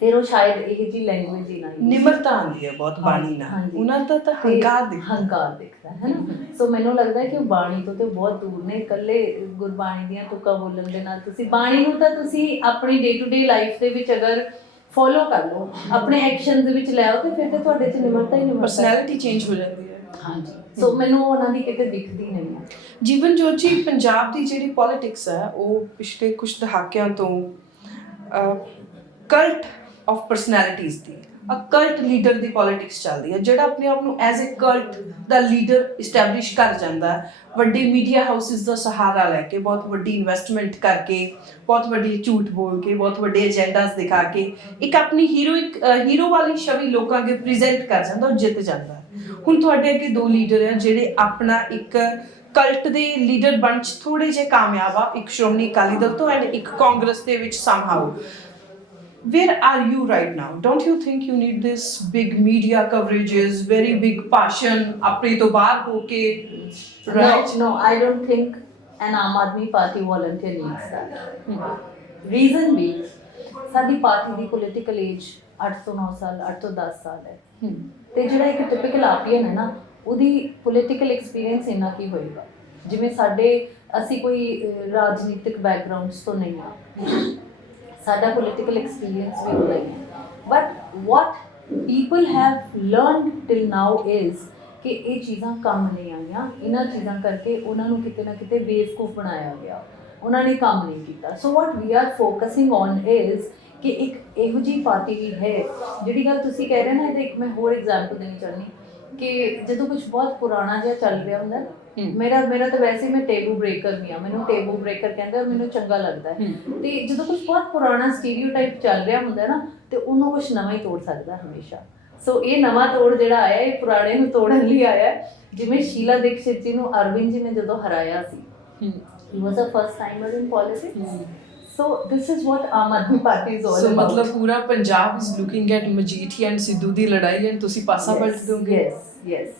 ਫਿਰ ਉਹ ਸ਼ਾਇਦ ਇਹ ਜੀ ਲੈਂਗੁਏਜ ਹੀ ਨਾ ਨਿਮਰਤਾ ਆਉਂਦੀ ਹੈ ਬਹੁਤ ਬਾਣੀ ਨਾਲ, ਉਹਨਾਂ ਦਾ ਤਾਂ ਹੰਕਾਰ ਦਿਖਦਾ ਹੈ ਨਾ। ਸੋ ਮੈਨੂੰ ਲੱਗਦਾ ਕਿ ਉਹ ਬਾਣੀ ਤੋਂ ਤੇ ਬਹੁਤ ਦੂਰ ਨੇ। ਇਕੱਲੇ ਗੁਰਬਾਣੀ ਦੀਆਂ ਤੁਕਾਂ ਬੋਲਣ ਦੇ ਨਾਲ ਤੁਸੀਂ ਬਾਣੀ ਨੂੰ ਤਾਂ ਤੁਸੀਂ ਆਪਣੀ ਡੇ ਟੂ ਡੇ ਲਾਈਫ ਦੇ ਵਿੱਚ ਅਗਰ ਫੋਲੋ ਕਰ ਲਓ, ਆਪਣੇ ਐਕਸ਼ਨ ਦੇ ਵਿੱਚ ਲੈ ਆਓ, ਤੇ ਫਿਰ ਤੇ ਤੁਹਾਡੇ 'ਚ ਨਿਮਰਤਾ ਹੀ ਨਿਮਰਤਾ, ਪਰਸਨੈਲਿਟੀ ਚੇਂਜ ਹੋ ਜਾਂਦੀ ਹੈ। ਹਾਂਜੀ, ਸੋ ਮੈਨੂੰ ਉਹਨਾਂ ਦੀ ਕਿਤੇ ਦਿਖਦੀ ਨਹੀਂ ਹੈ। ਜੀਵਨਜੋਤ ਜੀ, ਪੰਜਾਬ ਦੀ ਜਿਹੜੀ ਪੋਲਿਟਿਕਸ ਹੈ ਉਹ ਪਿਛਲੇ ਕੁਝ ਦਹਾਕਿਆਂ ਤੋਂ ਕਲਟ ਆਫ ਪਰਸਨੈਲਿਟੀਜ਼ ਦੀ, ਕਲਟ ਲੀਡਰ ਦੀ ਪੋਲਿਟਿਕਸ ਚੱਲਦੀ ਹੈ, ਜਿਹੜਾ ਆਪਣੇ ਆਪ ਨੂੰ ਐਜ਼ ਅ ਕਲਟ ਦਾ ਲੀਡਰ ਇਸਟੈਬਲਿਸ਼ ਕਰ ਜਾਂਦਾ, ਵੱਡੇ ਮੀਡੀਆ ਹਾਊਸਿਸ ਦਾ ਸਹਾਰਾ ਲੈ ਕੇ, ਬਹੁਤ ਵੱਡੀ ਇਨਵੈਸਟਮੈਂਟ ਕਰਕੇ, ਬਹੁਤ ਵੱਡੀ ਝੂਠ ਬੋਲ ਕੇ, ਬਹੁਤ ਵੱਡੇ ਏਜੰਡਾਸ ਦਿਖਾ ਕੇ ਇੱਕ ਆਪਣੀ ਹੀਰੋ ਵਾਲੀ ਛਵੀ ਲੋਕਾਂ ਅੱਗੇ ਪ੍ਰੈਜ਼ੈਂਟ ਕਰ ਜਾਂਦਾ ਔਰ ਜਿੱਤ ਜਾਂਦਾ। ਹੁਣ ਤੁਹਾਡੇ ਅੱਗੇ ਦੋ ਲੀਡਰ ਆ ਜਿਹੜੇ ਆਪਣਾ ਇੱਕ ਕਲਟ ਦੇ ਲੀਡਰ ਬਣ 'ਚ ਥੋੜੇ ਜਿਹੇ ਕਾਮਯਾਬ ਆ, ਇੱਕ ਸ਼੍ਰੋਮਣੀ ਅਕਾਲੀ ਦਲ ਤੋਂ ਐਂਡ ਇੱਕ ਕਾਂਗਰਸ ਦੇ ਵਿੱਚ ਸਮਹਾਉ। Where are you right now? Don't you think you need this big media coverages, very big passion, ਆਪਣੇ ਤੋਂ ਬਾਹਰ ਹੋ ਕੇ? No, I don't think an Aam Aadmi Party volunteer needs that. Reason being, ਸਾਡੀ ਪਾਰਟੀ ਦੀ ਪੋਲੀਟੀਕਲ ਏਜ 8 ਤੋਂ 9 ਸਾਲ, 8 ਤੋਂ 10 ਸਾਲ ਹੈ, ਤੇ ਜਿਹੜਾ ਇੱਕ ਟਿਪੀਕਲ ਆਪੀਅਨ ਹੈ ਨਾ, ਉਹਦੀ ਪੋਲੀਟੀਕਲ ਐਕਸਪੀਰੀਅੰਸ ਇੰਨਾ ਕੀ ਹੋਏਗਾ। ਜਿਵੇਂ ਅਸੀਂ ਕੋਈ ਰਾਜਨੀਤਿਕ ਬੈਕਗਰਾਉਂਡਸ ਤੋਂ ਨਹੀਂ ਆ, ਸਾਡਾ ਪੋਲੀਟੀਕਲ ਐਕਸਪੀਰੀਅੰਸ ਵੀ ਹੁੰਦਾ ਹੈ, but what people have learned till now is ਕਿ ਇਹ ਚੀਜ਼ਾਂ ਕੰਮ ਨਹੀਂ ਆਈਆਂ, ਇਹਨਾਂ ਚੀਜ਼ਾਂ ਕਰਕੇ ਉਹਨਾਂ ਨੂੰ ਕਿਤੇ ਨਾ ਕਿਤੇ ਬੇਵਕੂਫ ਬਣਾਇਆ ਗਿਆ। ਉਹਨਾਂ ਨੇ ਕੰਮ ਨਹੀਂ ਕੀਤਾ। So what we are focusing on is ਕਿ ਇੱਕ ਇਹੋ ਜਿਹੀ ਪਾਰਟੀ ਵੀ ਹੈ, ਜਿਹੜੀ ਗੱਲ ਤੁਸੀਂ ਕਹਿ ਰਹੇ ਨਾ, ਇਹਦਾ ਇੱਕ ਮੈਂ ਹੋਰ ਐਗਜ਼ਾਮਪਲ ਦੇਣੀ ਚਾਹੁੰਦੀ ਕਿ ਜਦੋਂ ਕੁਝ ਬਹੁਤ ਪੁਰਾਣਾ ਜਿਹਾ ਚੱਲ ਰਿਹਾ ਹੁੰਦਾ ਨਾ, ਮੇਰਾ ਤਾਂ ਵੈਸੇ ਮੈਂ ਟੇਬੂ ਬ੍ਰੇਕਰ ਨਹੀਂ ਆ, ਮੈਨੂੰ ਟੇਬੂ ਬ੍ਰੇਕਰ ਕਹਿੰਦੇ ਔਰ ਮੈਨੂੰ ਚੰਗਾ ਲੱਗਦਾ ਹੈ। ਤੇ ਜਦੋਂ ਕੁਝ ਬਹੁਤ ਪੁਰਾਣਾ ਸਟੀਰੀਓਟਾਈਪ ਚੱਲ ਰਿਹਾ ਹੁੰਦਾ ਨਾ, ਤੇ ਉਹਨੂੰ ਕੁਝ ਨਵਾਂ ਹੀ ਤੋੜ ਸਕਦਾ ਹਮੇਸ਼ਾ। ਸੋ ਇਹ ਨਵਾਂ ਤੋੜ ਜਿਹੜਾ ਆਇਆ, ਇਹ ਪੁਰਾਣੇ ਨੂੰ ਤੋੜਨ ਲਈ ਆਇਆ। ਜਿਵੇਂ ਸ਼ੀਲਾ ਦੀਕਸ਼ਿਤ ਜੀ ਨੂੰ ਅਰਵਿੰਦ ਜੀ ਨੇ ਜਦੋਂ ਹਰਾਇਆ ਸੀ, he was a first timer in politics. So this is what Aam Aadmi Party is all So about. ਮਤਲਬ ਪੂਰਾ Punjab is looking at Majithia and Sidhu ਦੀ ਲੜਾਈ and ਤੁਸੀਂ ਪਾਸਾ ਪਲਟ ਦੋਗੇ? Yes.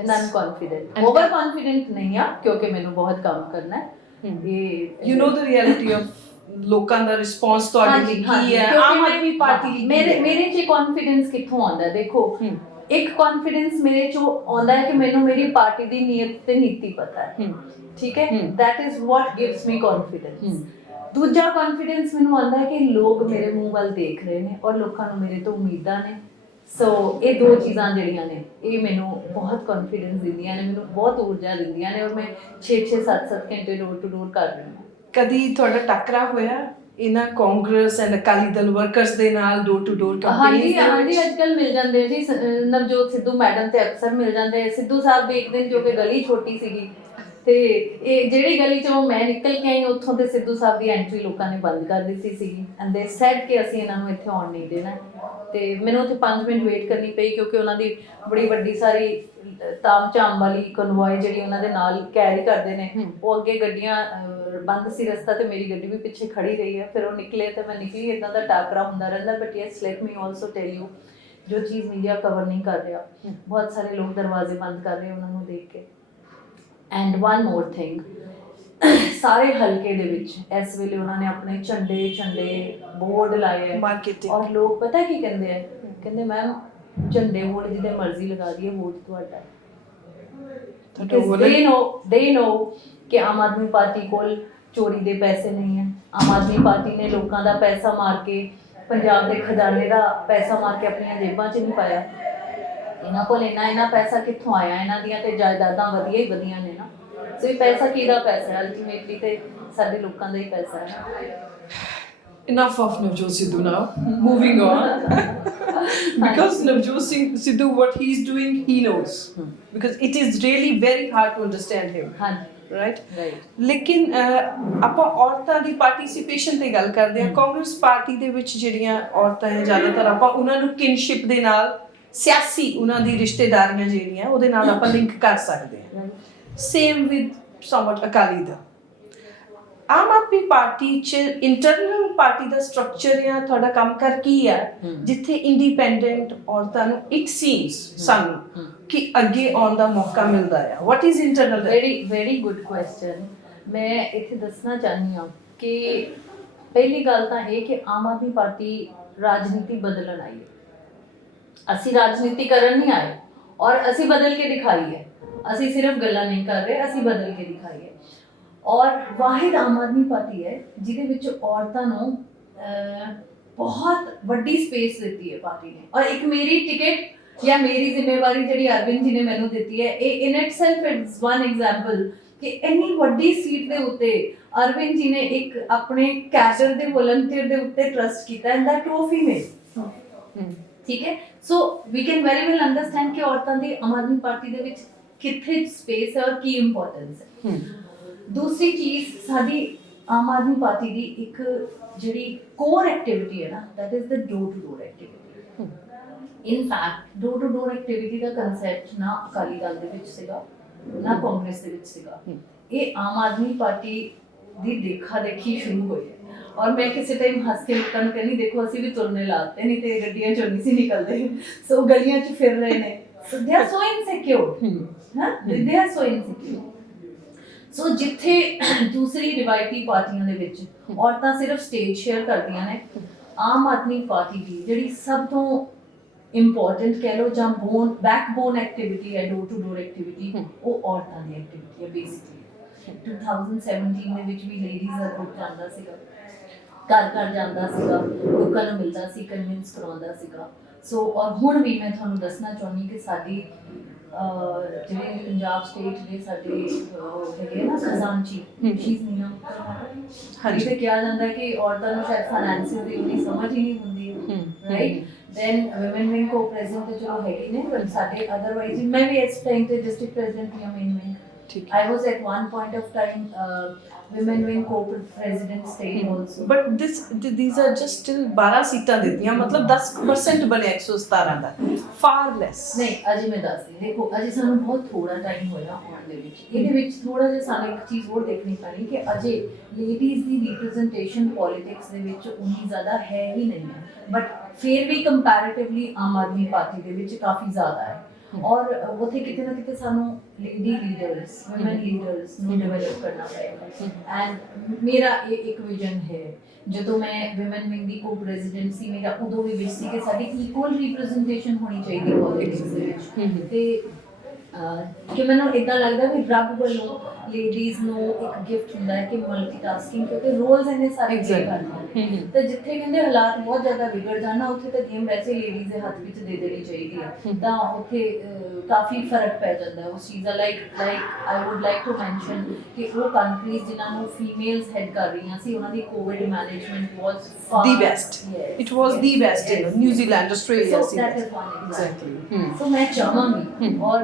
And I'm confident. Over confident ਨਹੀਂ ਆ, ਕਿਉਂਕਿ ਮੈਨੂੰ ਬਹੁਤ ਕੰਮ ਕਰਨਾ ਹੈ। ਇਹ you know the reality of ਲੋਕਾਂ ਦਾ ਰਿਸਪੌਂਸ ਤੁਹਾਡੇ ਲਈ ਕੀ ਹੈ, ਆਮ ਆਦਮੀ ਪਾਰਟੀ ਲਈ ਮੇਰੇ 'ਚ ਕੌਨਫੀਡੈਂਸ ਕਿੱਥੋਂ ਆਉਂਦਾ? ਦੇਖੋ, ਇੱਕ ਕੌਨਫੀਡੈਂਸ ਮੇਰੇ 'ਚੋਂ ਆਉਂਦਾ ਹੈ ਕਿ ਮੈਨੂੰ ਮੇਰੀ ਪਾਰਟੀ ਦੀ ਨੀਅਤ ਤੇ ਨੀਤੀ ਪਤਾ ਹੈ, ਠੀਕ ਹੈ, that is what gives me confidence. ਦੂਜਾ ਕੌਨਫੀਡੈਂਸ ਮੈਨੂੰ ਆਉਂਦਾ ਹੈ ਕਿ ਲੋਕ ਮੇਰੇ ਮੂੰਹ ਵੱਲ ਦੇਖ ਰਹੇ ਨੇ ਔਰ ਲੋਕਾਂ ਨੂੰ ਮੇਰੇ ਤੋਂ ਉਮੀਦਾਂ ਨੇ। ਸੋ ਇਹ ਦੋ ਚੀਜ਼ਾਂ ਜਿਹੜੀਆਂ ਨੇ, ਇਹ ਮੈਨੂੰ ਬਹੁਤ ਕੌਨਫੀਡੈਂਸ ਦਿੰਦੀਆਂ ਨੇ, ਮੈਨੂੰ ਬਹੁਤ ਊਰਜਾ ਦਿੰਦੀਆਂ ਨੇ, ਔਰ ਮੈਂ 6-6 7-7 ਘੰਟੇ ਡੋਰ ਟੂ ਡੋਰ ਕਰ ਰਹੀ ਹਾਂ। ਕਦੀ ਤੁਹਾਡਾ ਟੱਕਰਾ ਹੋਇਆ ਇਹਨਾਂ ਕਾਂਗਰਸ ਐਂਡ ਅਕਾਲੀ ਦਲ ਵਰਕਰਸ ਦੇ ਨਾਲ ਡੋਰ ਟੂ ਡੋਰ ਕੈਂਪੇਨਸ? ਹਾਂਜੀ, ਅੱਜ ਕੱਲ੍ਹ ਮਿਲ ਜਾਂਦੇ ਜੀ, ਨਵਜੋਤ ਸਿੱਧੂ ਮੈਡਮ ਤੇ ਅਕਸਰ ਮਿਲ ਜਾਂਦੇ। ਸਿੱਧੂ ਸਾਹਿਬ ਵੀ ਇੱਕ ਦਿਨ, ਕਿਉਂਕਿ ਗਲੀ ਛੋਟੀ ਸੀਗੀ ਤੇ ਇਹ ਜਿਹੜੀ ਗਲੀ ਚੋਂ ਮੈਂ ਨਿਕਲ ਕੇ ਆਈ, ਉੱਥੋਂ ਤੇ ਸਿੱਧੂ ਸਾਹਿਬ ਦੀ ਐਂਟਰੀ ਲੋਕਾਂ ਨੇ ਬੰਦ ਕਰ ਦਿੱਤੀ ਸੀਗੀ ਐਂਡ ਦੇ ਸੈਡ ਕਿ ਅਸੀਂ ਇਹਨਾਂ ਨੂੰ ਇੱਥੇ ਆਉਣ ਨਹੀਂ ਦੇਣਾ। ਤੇ ਮੈਨੂੰ ਉੱਥੇ 5 ਮਿੰਟ ਵੇਟ ਕਰਨੀ ਪਈ, ਕਿਉਂਕਿ ਉਹਨਾਂ ਦੀ ਬੜੀ ਵੱਡੀ ਸਾਰੀ ਤਾਮ ਝਾਮ ਵਾਲੀ ਕਨਵੋਏ ਜਿਹੜੀ ਉਹਨਾਂ ਦੇ ਨਾਲ ਕੈਰੀ ਕਰਦੇ ਨੇ, ਉਹ ਅੱਗੇ ਗੱਡੀਆਂ ਬੰਦ ਸੀ ਰਸਤਾ, ਤੇ ਮੇਰੀ ਗੱਡੀ ਵੀ ਪਿੱਛੇ ਖੜੀ ਰਹੀ ਹੈ। ਫਿਰ ਉਹ ਨਿਕਲੇ ਤੇ ਮੈਂ ਨਿਕਲੀ। ਇਦਾਂ ਦਾ ਟਾਕਰਾ ਹੁੰਦਾ ਰਹਿੰਦਾ। But yes, let me also tell you, ਜੋ ਚੀਜ਼ ਮੀਡੀਆ ਕਵਰ ਨਹੀਂ ਕਰ ਰਿਹਾ, ਬਹੁਤ ਸਾਰੇ ਲੋਕ ਦਰਵਾਜ਼ੇ ਬੰਦ ਕਰ ਰਹੇ ਉਹਨਾਂ ਨੂੰ ਦੇਖ ਕੇ। ਐਂਡ ਵਨ ਮੋਰ ਥਿੰਗ, ਸਾਰੇ ਹਲਕੇ ਦੇ ਵਿੱਚ ਇਸ ਵੇਲੇ ਉਹਨਾਂ ਨੇ ਆਪਣੇ ਝੰਡੇ ਬੋਰਡ ਲਾਏ ਹੈ ਮਾਰਕੀਟਿੰਗ, ਔਰ ਲੋਕ ਪਤਾ ਕੀ ਕਹਿੰਦੇ ਆ? ਕਹਿੰਦੇ ਮੈਮ, ਝੰਡੇ ਬੋਰਡ ਜਿਹਦੇ ਮਰਜ਼ੀ ਲਗਾ ਦਈਏ, ਵੋਟ ਤੁਹਾਡਾ ਹੈ। They know ਕਿ ਆਮ ਆਦਮੀ ਪਾਰਟੀ ਕੋਲ ਚੋਰੀ ਦੇ ਪੈਸੇ ਨਹੀਂ ਹੈ। ਆਮ ਆਦਮੀ ਪਾਰਟੀ ਨੇ ਲੋਕਾਂ ਦਾ ਪੈਸਾ ਮਾਰ ਕੇ, ਪੰਜਾਬ ਦੇ ਖਜ਼ਾਨੇ ਦਾ ਪੈਸਾ ਮਾਰ ਕੇ ਆਪਣੀਆਂ ਜੇਬਾਂ 'ਚ ਨਹੀਂ ਪਾਇਆ। ਇਹਨਾਂ ਕੋਲ ਇੰਨਾ ਪੈਸਾ ਕਿੱਥੋਂ ਆਇਆ? ਇਹਨਾਂ ਦੀਆਂ ਤੇ ਜਾਇਦਾਦਾਂ ਵਧੀਆ ਹੀ ਵਧੀਆਂ ਨੇ ਨਾ। ਸੋ ਇਹ ਪੈਸਾ ਕਿਹਦਾ ਪੈਸਾ ਹੈ? ਅਲਟੀਮੇਟਲੀ ਤੇ ਸਾਡੇ ਲੋਕਾਂ ਦਾ ਹੀ ਪੈਸਾ ਹੈ। Enough of Navjot Sidhu now. Moving on. Because Navjot Sidhu, what he's doing, he knows. Because it is really very hard to understand him. Right? ਲੇਕਿਨ ਆਪਾਂ ਔਰਤਾਂ ਦੀ ਪਾਰਟਿਸਿਪੇਸ਼ਨ ਤੇ ਗੱਲ ਕਰਦੇ ਹਾਂ। ਕਾਂਗਰਸ ਪਾਰਟੀ ਦੇ ਵਿੱਚ ਜਿਹੜੀਆਂ ਔਰਤਾਂ ਹੈ, ਜ਼ਿਆਦਾਤਰ ਆਪਾਂ ਉਹਨਾਂ ਨੂੰ ਕਿਨਸ਼ਿਪ ਦੇ ਨਾਲ, ਸਿਆਸੀ ਉਹਨਾਂ ਦੀ ਰਿਸ਼ਤੇਦਾਰੀਆਂ ਜਿਹੜੀਆਂ, ਉਹਦੇ ਨਾਲ ਆਪਾਂ ਲਿੰਕ ਕਰ ਸਕਦੇ ਹਾਂ। Same with ਸਮਵਟ Akali Dal. Aam Aadmi party 'ਚ ਇੰਟਰਨਲ ਪਾਰਟੀ ਦਾ ਸਟਰਕਚਰ ਜਾਂ ਤੁਹਾਡਾ ਕੰਮ ਕਰ ਕੀ ਹੈ, ਜਿੱਥੇ ਇੰਡੀਪੈਂਡੈਂਟ ਔਰਤਾਂ ਨੂੰ ਇਟ ਸੀਮਸ ਸਾਨੂੰ ਕਿ ਅੱਗੇ ਆਉਣ ਦਾ ਮੌਕਾ ਮਿਲਦਾ ਹੈ? What is internal? Very good question. ਮੈਂ ਇੱਥੇ ਦੱਸਣਾ ਚਾਹੁੰਦੀ ਹਾਂ ਕਿ ਪਹਿਲੀ ਗੱਲ ਤਾਂ ਇਹ ਕਿ ਆਮ ਆਦਮੀ ਪਾਰਟੀ ਰਾਜਨੀਤੀ ਬਦਲਣ ਆਈ ਹੈ। ਅਸੀਂ ਰਾਜਨੀਤੀ ਕਰਨ ਨਹੀਂ ਆਏ, ਔਰ ਅਸੀਂ ਬਦਲ ਕੇ ਦਿਖਾਈ ਹੈ। ਅਸੀਂ ਸਿਰਫ ਗੱਲਾਂ ਨਹੀਂ ਕਰ ਰਹੇ, ਅਸੀਂ ਬਦਲ ਕੇ ਦਿਖਾਈ ਹੈ। ਔਰ ਵਾਹਿਦ ਆਮ ਆਦਮੀ ਪਾਰਟੀ ਹੈ ਜਿਹਦੇ ਵਿੱਚ ਔਰਤਾਂ ਨੂੰ ਬਹੁਤ ਵੱਡੀ ਸਪੇਸ ਦਿੱਤੀ ਹੈ ਪਾਰਟੀ ਨੇ। ਔਰ ਇੱਕ ਮੇਰੀ ਟਿਕਟ ਜਾਂ ਮੇਰੀ ਜ਼ਿੰਮੇਵਾਰੀ ਜਿਹੜੀ ਅਰਵਿੰਦ ਜੀ ਨੇ ਮੈਨੂੰ ਦਿੱਤੀ ਹੈ, ਇਹ ਇਨ ਇਟਸੈਲਫ ਇਜ਼ ਵਨ ਐਗਜ਼ਾਮਪਲ ਕਿ ਇੰਨੀ ਵੱਡੀ ਸੀਟ ਦੇ ਉੱਤੇ ਅਰਵਿੰਦ ਜੀ ਨੇ ਇੱਕ ਆਪਣੇ ਕੈਡਰ ਦੇ ਵੋਲੰਟੀਅਰ ਦੇ ਉੱਤੇ ਟਰਸਟ ਕੀਤਾ ਐਂਡ ਦੈਟ ਟਰੋਫੀ ਮੇ। ਠੀਕ ਹੈ, so we can very well understand ਕਿ ਔਰਤਾਂ ਦੀ ਆਮ ਆਦਮੀ ਪਾਰਟੀ ਦੇ ਵਿੱਚ ਕਿੱਥੇ ਸਪੇਸ ਹੈ ਔਰ ਕੀ ਇੰਪੋਰਟੈਂਸ ਹੈ। ਦੂਸਰੀ ਚੀਜ਼, ਸਾਡੀ ਆਮ ਆਦਮੀ ਪਾਰਟੀ ਦੀ ਇੱਕ ਜਿਹੜੀ ਕੋਰ ਐਕਟੀਵਿਟੀ ਹੈ ਨਾ, that is the door to door activity. In fact door to door activity ਦਾ ਕਨਸੈਪਟ ਨਾ ਅਕਾਲੀ ਦਲ ਦੇ ਵਿੱਚ ਸੀਗਾ, ਨਾ ਕਾਂਗਰਸ ਦੇ ਵਿੱਚ ਸੀਗਾ। ਇਹ ਆਮ ਆਦਮੀ ਪਾਰਟੀ ਦੀ ਦੇਖਾ ਦੇਖੀ ਸ਼ੁਰੂ ਹੋਈ ਹੈ। ਔਰ ਮੈਂ ਕਿਸੇ ਟਾਈਮ ਹੱਸ ਕੇ ਲੋਕਾਂ ਨੂੰ ਕਹਿੰਦੀ, ਦੇਖੋ ਅਸੀਂ ਵੀ ਤੁਰਨੇ ਲਾਤੇ, ਨਹੀਂ ਤੇ ਗੱਡੀਆਂ ਚੋਂ ਨਹੀਂ ਸੀ ਨਿਕਲਦੇ, ਸੋ ਗਲੀਆਂ 'ਚ ਫਿਰ ਰਹੇ ਨੇ। So they are so insecure, they are so insecure. So ਜਿੱਥੇ ਦੂਸਰੀ ਰਿਵਾਇਤੀ ਪਾਰਟੀਆਂ ਦੇ ਵਿੱਚ ਔਰਤਾਂ ਸਿਰਫ ਸਟੇਜ ਸ਼ੇਅਰ ਕਰਦੀਆਂ ਨੇ, ਆਮ ਆਦਮੀ ਪਾਰਟੀ ਦੀ ਜਿਹੜੀ ਸਭ ਤੋਂ ਇੰਪੋਰਟੈਂਟ ਕਹਿ ਲਓ ਜਾਂ ਬੈਕਬੋਨ ਐਕਟੀਵਿਟੀ ਹੈ, ਡੋਰ ਟੂ ਡੋਰ ਐਕਟੀਵਿਟੀ, ਉਹ ਔਰਤਾਂ ਦੀ ਐਕਟੀਵਿਟੀ ਹੈ ਬੇਸਿਕਲੀ। 2017 ਦੇ ਵਿੱਚ ਵੀ ਲੇਡੀਜ਼ ਦਾ ਗਰੁੱਪ ਜਾਂਦਾ ਸੀਗਾ, ਘਰ ਘਰ ਜਾਂਦਾ ਸੀਗਾ, ਲੋਕਾਂ ਨੂੰ ਮਿਲਦਾ ਸੀ, ਕਨਵਿੰਸ ਕਰਾਉਂਦਾ ਸੀਗਾ। ਸੋ ਔਰ ਹੁਣ ਵੀ ਮੈਂ ਤੁਹਾਨੂੰ ਦੱਸਣਾ ਚਾਹੁੰਦੀ ਕਿ ਸਾਡੀ ਜਿਹੜੇ ਪੰਜਾਬ ਸਟੇਟ ਦੇ ਸਾਡੇ ਹੈਗੇ ਨਾ ਖਜ਼ਾਨਚੀ ਸ਼ੀਜ਼ ਨੀਨਾ ਹਾਂਜੀ। ਤੇ ਕਿਹਾ ਜਾਂਦਾ ਹੈ ਕਿ ਔਰਤਾਂ ਨੂੰ ਸ਼ਾਇਦ ਫਾਈਨੈਂਸਿਸ ਦੀ ਉਨੀ ਸਮਝ ਹੀ ਨਹੀਂ ਹੁੰਦੀ, ਰਾਈਟ। ਦੈਨ ਵੂਮਨ ਵਿੰਗ ਕੋ ਪ੍ਰੈਜ਼ੀਡੈਂਟ ਤੇ ਚਲੋ ਹੈਗੇ ਨੇ, ਪਰ ਸਾਡੇ ਅਦਰਵਾਈਜ਼ ਮੈਂ ਵੀ ਇਸ ਟਾਈਮ ਤੇ ਡਿਸਟ੍ਰਿਕਟ ਪ੍ਰੈਜ਼ੀਡੈਂਟ ਜਾਂ ਮੇਨ ਵਿੰਗ ਠੀਕ I was at one point of time women wing co-president state also. But these are just still 12 ਸੀਟਾਂ ਦਿੱਤੀਆਂ, ਮਤਲਬ 10% ਬਣਿਆ 117 ਦਾ, ਫਾਰ ਲੈਸ। ਨਹੀਂ ਅਜੇ ਮੈਂ ਦੱਸਦੀ, ਦੇਖੋ ਅਜੇ ਸਾਨੂੰ ਬਹੁਤ ਥੋੜਾ ਟਾਈਮ ਹੋਇਆ ਆਉਣ ਦੇ ਵਿੱਚ। ਇਹਦੇ ਵਿੱਚ ਥੋੜਾ ਜਿਹਾ ਸਾਨੂੰ ਇੱਕ ਚੀਜ਼ ਹੋਰ ਦੇਖਣੀ ਪੈਣੀ ਕਿ ਅਜੇ ਲੇਡੀਜ਼ ਦੀ ਰਿਪਰੈਜ਼ੈਂਟੇਸ਼ਨ ਪੋਲਿਟਿਕਸ ਦੇ ਵਿੱਚ ਉਨੀ ਜ਼ਿਆਦਾ ਹੈ ਹੀ ਨਹੀਂ ਹੈ, ਬਟ ਫਿਰ ਵੀ ਕੰਪੈਰੀਟਿਵਲੀ ਆਮ ਆਦਮੀ ਪਾਰਟੀ ਦੇ ਵਿੱਚ ਕਾਫੀ ਜ਼ਿਆਦਾ ਹੈ। ਔਰ ਉੱਥੇ ਕਿਤੇ ਨਾ ਕਿਤੇ ਸਾਨੂੰ ਲੇਡੀ ਲੀਡਰਸ ਵੂਮਨ ਲੀਡਰਸ ਨੂੰ ਡਿਵੈਲਪ ਕਰਨਾ ਪਏਗਾ। ਐਂਡ ਮੇਰਾ ਇਹ ਇੱਕ ਵਿਜ਼ਨ ਹੈ, ਜਦੋਂ ਮੈਂ ਵਿਮਨ ਵਿੰਗ ਦੀ ਕੋ ਪ੍ਰੈਜ਼ੀਡੈਂਟ ਸੀ, ਮੇਰਾ ਉਦੋਂ ਵੀ ਵਿਸ਼ ਸੀ ਕਿ ਸਾਡੀ ਇਕੁਅਲ ਰਿਪਰੈਜ਼ੈਂਟੇਸ਼ਨ ਹੋਣੀ ਚਾਹੀਦੀ ਪੋਲਿਟਿਕਸ ਦੇ ਵਿੱਚ। ਤੇ ਕਿ ਮੈਨੂੰ ਇਦਾਂ ਲੱਗਦਾ ਵੀ ਰੱਬ ਵੱਲੋਂ ਲੇਡੀਜ਼ ਨੂੰ ਇੱਕ ਗਿਫਟ ਹੁੰਦਾ ਹੈ ਕਿ ਮਲਟੀਟਾਸਕਿੰਗ, ਕਿਉਂਕਿ ਰੋਲਸ ਇੰਨੇ ਸਾਰੇ ਪਲੇ ਕਰਦੀਆਂ। ਤੇ ਜਿੱਥੇ ਕਹਿੰਦੇ ਹਾਲਾਤ ਬਹੁਤ ਜ਼ਿਆਦਾ ਵਿਗੜ ਜਾਣਾ, ਉੱਥੇ ਤਾਂ ਗੇਮ ਵੈਸੇ ਲੇਡੀਜ਼ ਦੇ ਹੱਥ ਵਿੱਚ ਦੇ ਦੇਣੀ ਚਾਹੀਦੀ ਹੈ, ਤਾਂ ਉੱਥੇ ਕਾਫੀ ਫਰਕ ਪੈ ਜਾਂਦਾ ਉਸ ਚੀਜ਼ ਦਾ। Like I would like to mention ਕਿ ਉਹ ਕੰਟਰੀਜ਼ ਜਿਨ੍ਹਾਂ ਨੂੰ ਫੀਮੇਲਸ ਹੈਡ ਕਰ ਰਹੀਆਂ ਸੀ, ਉਹਨਾਂ ਦੀ Covid management was the best. It was the best in New Zealand, Australia. So that is one Exactly. So ਮੈਂ ਚਾਹਾਂਗੀ, ਔਰ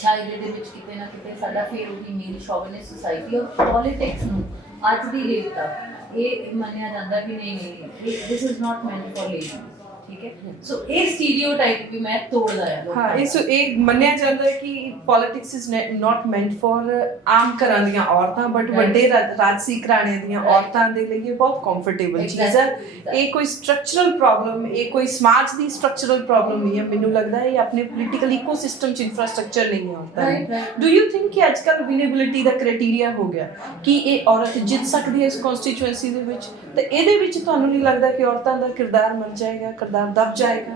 ਸ਼ਾਇਦ ਇਹਦੇ ਵਿੱਚ ਕਿਤੇ ਨਾ ਕਿਤੇ ਸਾਡਾ ਫਿਰ ਉਹੀ ਮੇਲ ਸ਼ੋਵਿਨਿਸਟ ਸੋਸਾਇਟੀ ਔਰ ਪੋਲਿਟਿਕਸ ਨੂੰ ਅੱਜ ਦੀ ਡੇਟ ਤੱਕ ਇਹ ਮੰਨਿਆ ਜਾਂਦਾ ਕਿ ਨਹੀਂ this is not meant for ladies, ਠੀਕ ਹੈ। ਸੋ ਇਹ ਸਟੀਰੀਓਟਾਈਪ ਵੀ ਮੈਂ ਤੋੜਦਾ ਆ। ਹਾਂ, ਇਹ ਮੰਨਿਆ ਜਾਂਦਾ ਹੈ ਕਿ politics is not meant for ਆਮ ਘਰਾਂ ਦੀਆਂ ਔਰਤਾਂ, ਬਟ ਵੱਡੇ ਰਾਜਸੀ ਘਰਾਣਿਆਂ ਦੀਆਂ ਔਰਤਾਂ ਦੇ ਲਈ ਇਹ ਬਹੁਤ ਕੰਫਰਟੇਬਲ ਚੀਜ਼ ਹੈ। ਇਹ ਕੋਈ ਸਟਰਕਚਰਲ ਪ੍ਰੋਬਲਮ, ਇਹ ਕੋਈ ਸਮਾਜ ਦੀ ਸਟਰਕਚਰਲ ਪ੍ਰੋਬਲਮ ਨਹੀਂ ਹੈ। ਮੈਨੂੰ ਲੱਗਦਾ ਹੈ ਇਹ ਆਪਣੇ ਪੋਲੀਟੀਕਲ ਇਕੋਸਿਸਟਮ 'ਚ ਇਨਫਰਾਸਟ੍ਰਕਚਰ ਨਹੀਂ ਹੈ ਔਰਤਾਂ ਦੀ। ਡੂ ਯੂ ਥਿੰਕ ਕਿ ਅੱਜ ਕੱਲ੍ਹ ਵਿਨੇਬਿਲਿਟੀ ਦਾ ਕ੍ਰਾਈਟੇਰੀਆ ਹੋ ਗਿਆ ਕਿ ਇਹ ਔਰਤ ਜਿੱਤ ਸਕਦੀ ਹੈ ਇਸ ਕਨਸਟੀਚੁਐਂਸੀ ਦੇ ਵਿੱਚ, ਤੇ ਇਹਦੇ ਵਿੱਚ ਤੁਹਾਨੂੰ ਨਹੀਂ ਲੱਗਦਾ ਕਿ ਔਰਤਾਂ ਦਾ ਕਿਰਦਾਰ ਮਰ ਜਾਏਗਾ, ਕਿਰਦਾਰ ਦਬ ਜਾਏਗਾ?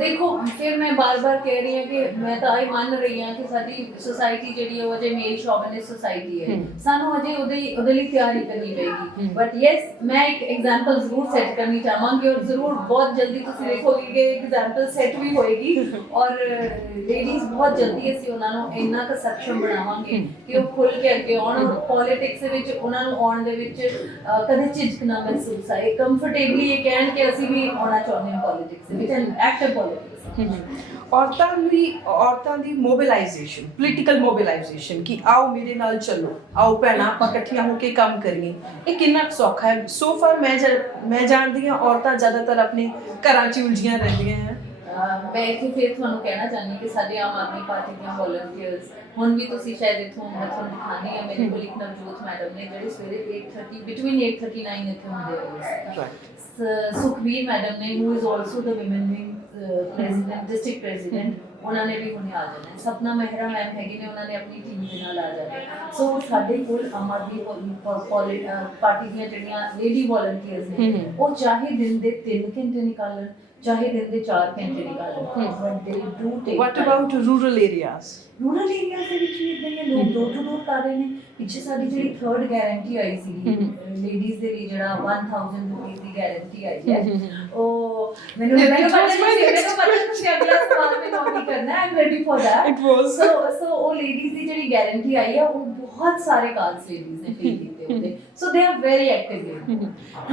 ਦੇਖੋ ਫਿਰ ਮੈਂ ਬਾਰ-ਬਾਰ ਕਹਿ ਰਹੀ ਹਾਂ ਕਿ ਮੈਂ ਤਾਂ ਇਹ ਮੰਨ ਰਹੀ ਹਾਂ ਕਿ ਸਾਡੀ ਸੋਸਾਇਟੀ ਜਿਹੜੀ ਉਹ ਅਜੇ ਮੇਲ ਸ਼ੋਵਿਨਿਸਟ ਸੋਸਾਇਟੀ ਹੈ, ਸਾਨੂੰ ਅਜੇ ਉਹਦੇ ਲਈ ਤਿਆਰੀ ਕਰਨੀ ਪਏਗੀ। ਬਟ ਯੈਸ, ਮੈਂ ਇੱਕ ਐਗਜ਼ਾਮਪਲ ਜ਼ਰੂਰ ਸੈੱਟ ਕਰਨੀ ਚਾਹਾਂਗੀ, ਔਰ ਜ਼ਰੂਰ ਬਹੁਤ ਜਲਦੀ ਤੁਸੀਂ ਦੇਖੋਗੇ ਕਿ ਐਗਜ਼ਾਮਪਲ ਸੈੱਟ ਵੀ ਹੋਏਗੀ, ਔਰ ਲੇਡੀਜ਼ ਬਹੁਤ ਜਲਦੀ ਅਸੀਂ ਉਹਨਾਂ ਨੂੰ ਇੰਨਾ ਕੁ ਸક્ષਮ ਬਣਾਵਾਂਗੇ ਕਿ ਉਹ ਖੁੱਲ ਕੇ ਅੱਗੇ ਆਉਣ, ਔਰ ਪੋਲਿਟਿਕਸ ਦੇ ਵਿੱਚ ਉਹਨਾਂ ਨੂੰ ਆਉਣ ਦੇ ਵਿੱਚ ਕਦੇ ਝਿਜਕ ਨਾ ਮਹਿਸੂਸ ਆਏ, ਕੰਫਰਟੇਬਲੀ ਇਹ ਕਹਿਣ ਕਿ ਅਸੀਂ ਵੀ ਆਉਣਾ ਚਾਹੁੰਦੇ ਹਾਂ ਪੋਲਿਟਿਕਸ ਦੇ ਵਿੱਚ ਐਂਡ ਐਕਟਿਵ ਔਰਤਾਂ ਦੀ ਮੋਬਿਲਾਈਜੇਸ਼ਨ, ਪੋਲੀਟੀਕਲ ਮੋਬਿਲਾਈਜੇਸ਼ਨ, ਕਿ ਆਓ ਮੇਰੇ ਨਾਲ ਚੱਲੋ, ਆਓ ਭੈਣਾਂ ਆਪਾਂ ਇਕੱਠੀਆਂ ਹੋ ਕੇ ਕੰਮ ਕਰੀਏ, ਇਹ ਕਿੰਨਾ ਸੌਖਾ ਹੈ? ਸੋ ਫਾਰ ਮੈਂ ਜਾਣਦੀ ਹਾਂ ਔਰਤਾਂ ਜ਼ਿਆਦਾਤਰ ਆਪਣੇ ਘਰਾਂ 'ਚ ਉਲਝੀਆਂ ਰਹਿੰਦੀਆਂ ਹੈ। ਮੈਂ ਇੱਥੇ ਫਿਰ ਤੁਹਾਨੂੰ ਕਹਿਣਾ ਚਾਹੁੰਦੀ ਕਿ ਸਾਡੇ ਆਮ ਆਦਮੀ ਪਾਰਟੀ ਦੀਆਂ ਵੋਲੰਟੀਅਰਸ ਹੁਣ ਵੀ ਤੁਸੀਂ ਸ਼ਾਇਦ ਇੱਥੋਂ ਮੈਂ ਤੁਹਾਨੂੰ ਦਿਖਾਉਂਦੀ ਹਾਂ, ਮੇਰੇ ਕੋਲ ਇੱਕ ਨਵਜੋਤ ਮੈਡਮ ਨੇ ਜਿਹੜੇ ਸਵੇਰੇ 8:30 ਬਿਟਵੀਨ 8:39 ਇੱਥੇ ਹੁੰਦੇ ਆ। ਸੁਖਵੀਰ ਮੈਡਮ ਨੇ who is also the women wing president, district president, ਉਹਨਾਂ ਨੇ ਵੀ ਹੁਣੇ ਆ ਜਾਣਾ। ਸਪਨਾ ਮਹਿਰਾ ਮੈਮ ਹੈਗੇ ਨੇ, ਉਹਨਾਂ ਨੇ ਆਪਣੀ ਟੀਮ ਦੇ ਨਾਲ ਆ ਜਾਣਾ। ਸੋ ਸਾਡੇ ਕੋਲ ਆਮ ਆਦਮੀ ਪਾਰਟੀ ਦੀਆਂ ਜਿਹੜੀਆਂ ਲੇਡੀ ਵੋਲੰਟੀਅਰਸ ਨੇ, ਉਹ ਚਾਹੇ ਦਿਨ ਦੇ 3 ਘੰਟੇ ਨਿਕਾਲਣ, ਚਾਹੇ ਦਿਨ ਦੇ 4 ਘੰਟੇ ਨਿਕਾਲਣ। What about rural areas? Rural area ਦੇ ਵਿੱਚ ਵੀ ਇਦਾਂ ਹੀ ਲੋਕ ਡੋਰ ਟੂ ਡੋਰ ਕਰ ਰਹੇ ਨੇ। ਪਿੱਛੇ ਸਾਡੀ ਜਿਹੜੀ 3rd ਗਾਰੰਟੀ ਆਈ ਸੀ ਲੇਡੀਜ਼ ਦੇ ਲਈ, ਜਿਹੜਾ 1000 ਰੁਪਏ ਦੀ ਗਾਰੰਟੀ ਆਈ ਹੈ, ਉਹ ਮੈਨੂੰ ਪਤਾ ਤੁਸੀਂ ਅਗਲਾ ਸਵਾਲ ਮੈਂ ਨੋਟ ਕਰਨਾ, I am ready for that. ਸੋ ਉਹ ਲੇਡੀਜ਼ ਦੀ ਜਿਹੜੀ ਗਾਰੰਟੀ ਆਈ ਹੈ, ਉਹ ਬਹੁਤ ਸਾਰੇ ਕਾਰਡਸ ਲੇਡੀਜ਼ ਨੇ ਫਿਲ ਕੀਤੇ ਉਹਦੇ, ਸੋ ਦੇ ਆਰ ਵੈਰੀ ਐਕਟਿਵ।